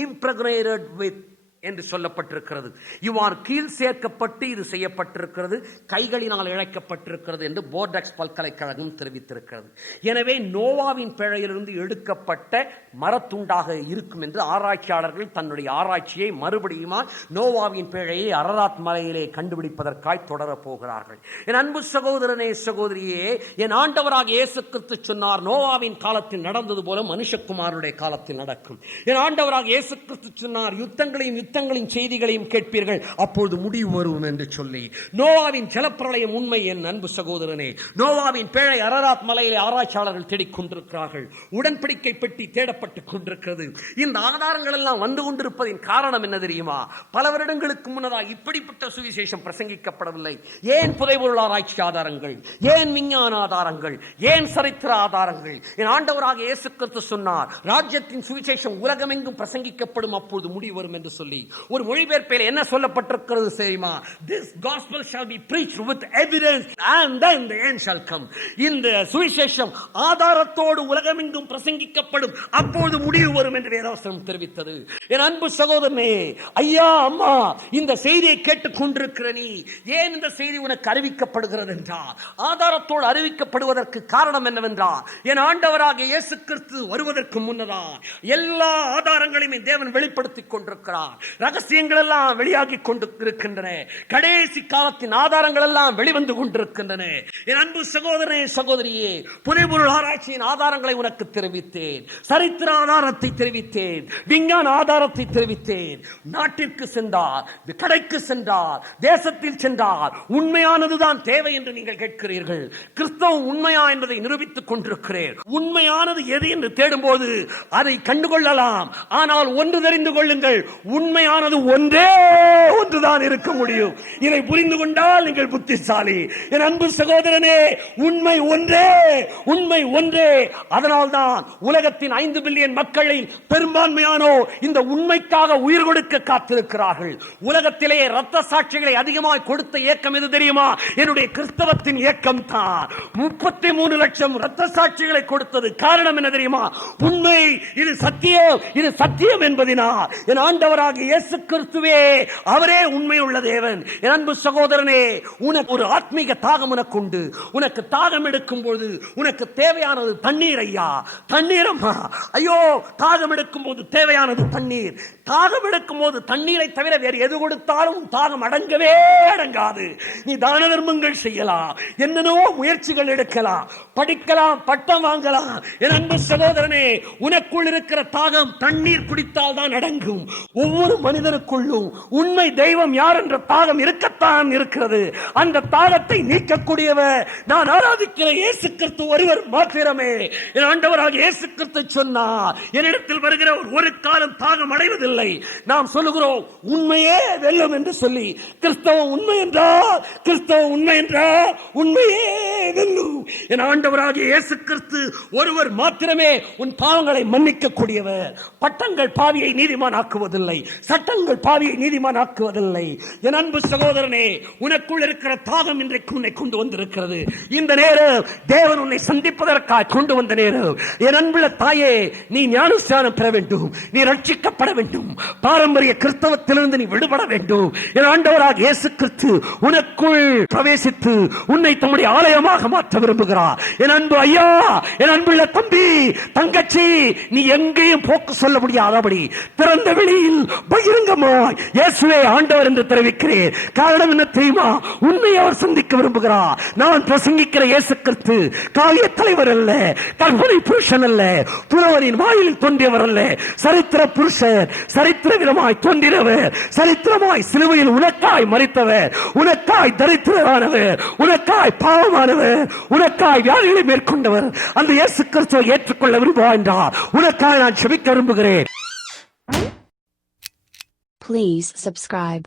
இம்ப்ரெக்னேட்டட் வித் என்று சொல்லப்பட்டிருக்கிறது. இவ்வாறு கீழ் சேர்க்கப்பட்டு இது செய்யப்பட்டிருக்கிறது, கைகளினால் இழைக்கப்பட்டிருக்கிறது என்று போர்டெக்ஸ் பல்கலைக்கழகம் தெரிவித்திருக்கிறது. எனவே நோவாவின் பேழையிலிருந்து எடுக்கப்பட்ட மரத்துண்டாக இருக்கும் என்று ஆராய்ச்சியாளர்கள் தன்னுடைய ஆராய்ச்சியை மறுபடியும் நோவாவின் பேழையை அரராத் மலையிலே கண்டுபிடிப்பதற்காய் தொடரப் போகிறார்கள். என் அன்பு சகோதரனே, சகோதரியே, என் ஆண்டவராக இயேசு கிறிஸ்து சொன்னார், நோவாவின் காலத்தில் நடந்தது போல மனுஷகுமாரனுடைய காலத்தில் நடக்கும். என் ஆண்டவராக இயேசு கிறிஸ்து சொன்னார், யுத்தங்களையும் யுத்தங்களின் செய்திகளையும் கேட்பீர்கள், அப்பொழுது முடிவு வரும் என்று சொல்லி. நோவாவின் ஜலப்பிரளயம் உண்மை என் அன்பு சகோதரனே. நோவாவின் பேழை அரராத் மலையிலே ஆராய்ச்சியாளர்கள் தேடிக் கொண்டிருக்கிறார்கள். உடன்படிக்கை பெட்டி தேடப்பட்டுக் கொண்டிருக்கிறது. இந்த ஆதாரங்கள் எல்லாம் வந்து கொண்டிருப்பதின் காரணம் என்ன தெரியுமா? பல வருடங்களுக்கு முன்னதாக இப்படிப்பட்ட சுவிசேஷம் பிரசங்கிக்கப்படவில்லை. ஏன் புதைபொருள் ஆராய்ச்சி ஆதாரங்கள், ஏன் விஞ்ஞான ஆதாரங்கள், ஏன் சரித்திர ஆதாரங்கள்? என் ஆண்டவராக இயேசு கிறிஸ்து சொன்னார், ராஜ்யத்தின் சுவிசேஷம் உலகமெங்கும் பிரசங்கிக்கப்படும், அப்பொழுது முடிவு வரும் என்று சொல்லி. ஒரு மொழிபெயர்ப்பில் என்ன சொல்லப்பட்டிருக்கிறது தெரியுமா? This gospel shall be preached with evidence and then the end shall come. இந்த சுவிசேஷம் ஆதாரத்தோடு உலகமெங்கும் பிரசங்கிக்கப்படும், அப்பொழுது முடிவு வரும் என்று வேதவசனம் தெரிவித்தது. என் அன்பு சகோதரனே, ஐயா அம்மா, இந்த செய்தியை கேட்டுக் கொண்டிருக்கிற நீ, ஏன் இந்த செய்தி உனக்கு அறிவிக்கப்படுகிறது என்றால், ஆதாரத்தோடு அறிவிக்கப்படுவதற்கு காரணம் என்னவென்றால், என் ஆண்டவராக இயேசு கிறிஸ்து வருவதற்கு முன்னதா எல்லா ஆதாரங்களையும் தேவன் வெளிப்படுத்திக் கொண்டிருக்கிறார். ரகசியங்கள் எல்லாம் வெளியாகி கொண்டிருக்கின்றன. கடைசி காலத்தின் ஆதாரங்கள் எல்லாம் வெளிவந்து கொண்டிருக்கின்றன. என் அன்பு சகோதரனே, சகோதரியே, புதைபொருள் ஆராய்ச்சியின் ஆதாரங்களை உனக்கு தெரிவித்தேன், சரித்திர ஆதாரத்தை தெரிவித்தேன், விஞ்ஞான ஆதாரத்தை தெரிவித்தேன். நாட்டிற்கு சென்றார், கடைக்கு சென்றார், தேசத்தில் சென்றார், உண்மையானதுதான் தேவை என்று நீங்கள் கேட்கிறீர்கள். கிறிஸ்தவம் உண்மையா என்பதை நிரூபித்துக் கொண்டிருக்கிறேன். உண்மையானது எது என்று தேடும்போது அதை கண்டுகொள்ளலாம். ஆனால் ஒன்று தெரிந்து கொள்ளுங்கள், உண்மையானது ஒன்றே ஒன்றுதான் இருக்க முடியும். இதை புரிந்து கொண்டால் நீங்கள் புத்திசாலி. என் அன்பு சகோதரனே, உண்மை ஒன்றே, உண்மை ஒன்றே. அதனால்தான் உலகத்தின் 5 பில்லியன் மக்களில் பெரும்பான்மையானோ இந்த உண்மைக்காக உயிர் கொடுக்க காத்திருக்கிறார்கள். உலகத்திலே இரத்த சாட்சிகளை அதிகமாக கொடுத்த இயக்கம் எது தெரியுமா? என்னுடைய கிறிஸ்தவத்தின் இயக்கம் தான். 33 லட்சம் இரத்த சாட்சிகளை கொடுத்தது. காரணம் என்ன தெரியுமா? உண்மை, இது சத்தியம், இது சத்தியம் என்பதினால். என் ஆண்டவராக இயேசு கிறிஸ்துவே, அவரே உண்மை உள்ள தேவன். என் அன்பு சகோதரனே, உனக்கு ஒரு ஆத்மீக தாகம் உனக்கு உண்டு. உனக்கு தாகம் எடுக்கும் போது உனக்கு தேவையானது தண்ணீர். ஐயா, தண்ணீரம்மா, ஐயோ, தாகம் எடுக்கும் போது தேவையானது தண்ணீர். தாகம் எடுக்கும் போது தண்ணீரை தவிர வேறு எது கொடுத்தாலும் தாகம் அடங்கவே அடங்காது. நீ தான தர்மங்கள் செய்யலாம், என்னென்னவோ முயற்சிகள் எடுக்கலாம், படிக்கலாம், பட்டம் வாங்கலாம். என் அன்பு சகோதரனே, உனக்குள் இருக்கிற தாகம் தண்ணீர் குடித்தால் தான் அடங்கும். ஒவ்வொரு மனிதனுக்குள்ளும் உண்மை தெய்வம் யார் என்ற தாகம் இருக்கத்தான் இருக்கிறது. அந்த தாகத்தை நீக்கக்கூடியவர் நான் ஆராதிக்கிற இயேசு கிறிஸ்து ஒருவர் மாத்திரமே. என் ஆண்டவராக இயேசு கிறிஸ்து சொன்னார், என்னிடத்தில் வருகிற ஒரு காலம் தாகம் அடைவதில்லை. நாம் சொல்லுகிறோம் உண்மையே வெல்லும் என்று சொல்லி. கிறிஸ்தவம் உண்மை என்றால், கிறிஸ்தவம் உண்மை என்றால் உண்மையே வெல்லும். என் ஆண்டவராக இயேசு கிறிஸ்து ஒருவர் மாத்திரமே உன் பாவங்களை மன்னிக்க கூடியவர். பட்டங்கள் பாவியை நீதிமான் ஆக்குவதில்லை, சட்டங்கள் பாவியை நீதிமான் ஆக்குவதில்லை. என் அன்பு சகோதரனே, உனக்குள் இருக்கிற தாகம் இன்றைக்கு உன்னை கொண்டு வந்திருக்கிறது. இந்த நேரம் தேவன் உன்னை சந்திப்பதற்காக கொண்டு வந்த நேரம். என் அன்புள்ள தாயே, நீ ஞானஸ்நானம் பெற வேண்டும், நீ ரட்சிக்கப்பட வேண்டும், பாரம்பரிய கிறிஸ்தவத்திலிருந்து நீ விடுபட வேண்டும். என் ஆண்டவராக இயேசு கிறிஸ்து உனக்குள் பிரவேசித்து உன்னை தம்முடைய ஆலயமாக மாற்ற விரும்புகிறார். என் அன்பு ஐயா, என் அன்புள்ள தம்பி, தங்கச்சி, நீ எங்கேயும் போக்கு சொல்ல முடியாதபடி திறந்த வெளியில் பகிரங்கமாய் இயேசுவே ஆண்டவர் என்று தெரிவிக்கிறேன். காரணம் என்ன தெரியுமா? உண்மையை அவர் சந்திக்க விரும்புகிறார். நான் பிரசங்கிக்கிற இயேசு கிறிஸ்து காவிய தலைவர் அல்ல, கற்பனை புருஷன் அல்ல, புலவரின் வாயிலில் தோன்றியவர் அல்ல, சரித்திர புருஷர், சரித்திர விதமாய் தோன்றினவர், சரித்திரமாய் சிலுவையில் உனக்காய் மரித்தவர், உனக்காய் தரித்திரமானவர், உனக்காய் பாவமானவர், உனக்காய் வியாதிகளை மேற்கொண்டவர். அந்த இயேசு கிறிஸ்துவை ஏற்றுக்கொள்ள விரும்புவார் என்றார். உனக்காக நான் செபிக்க விரும்புகிறேன். Please subscribe.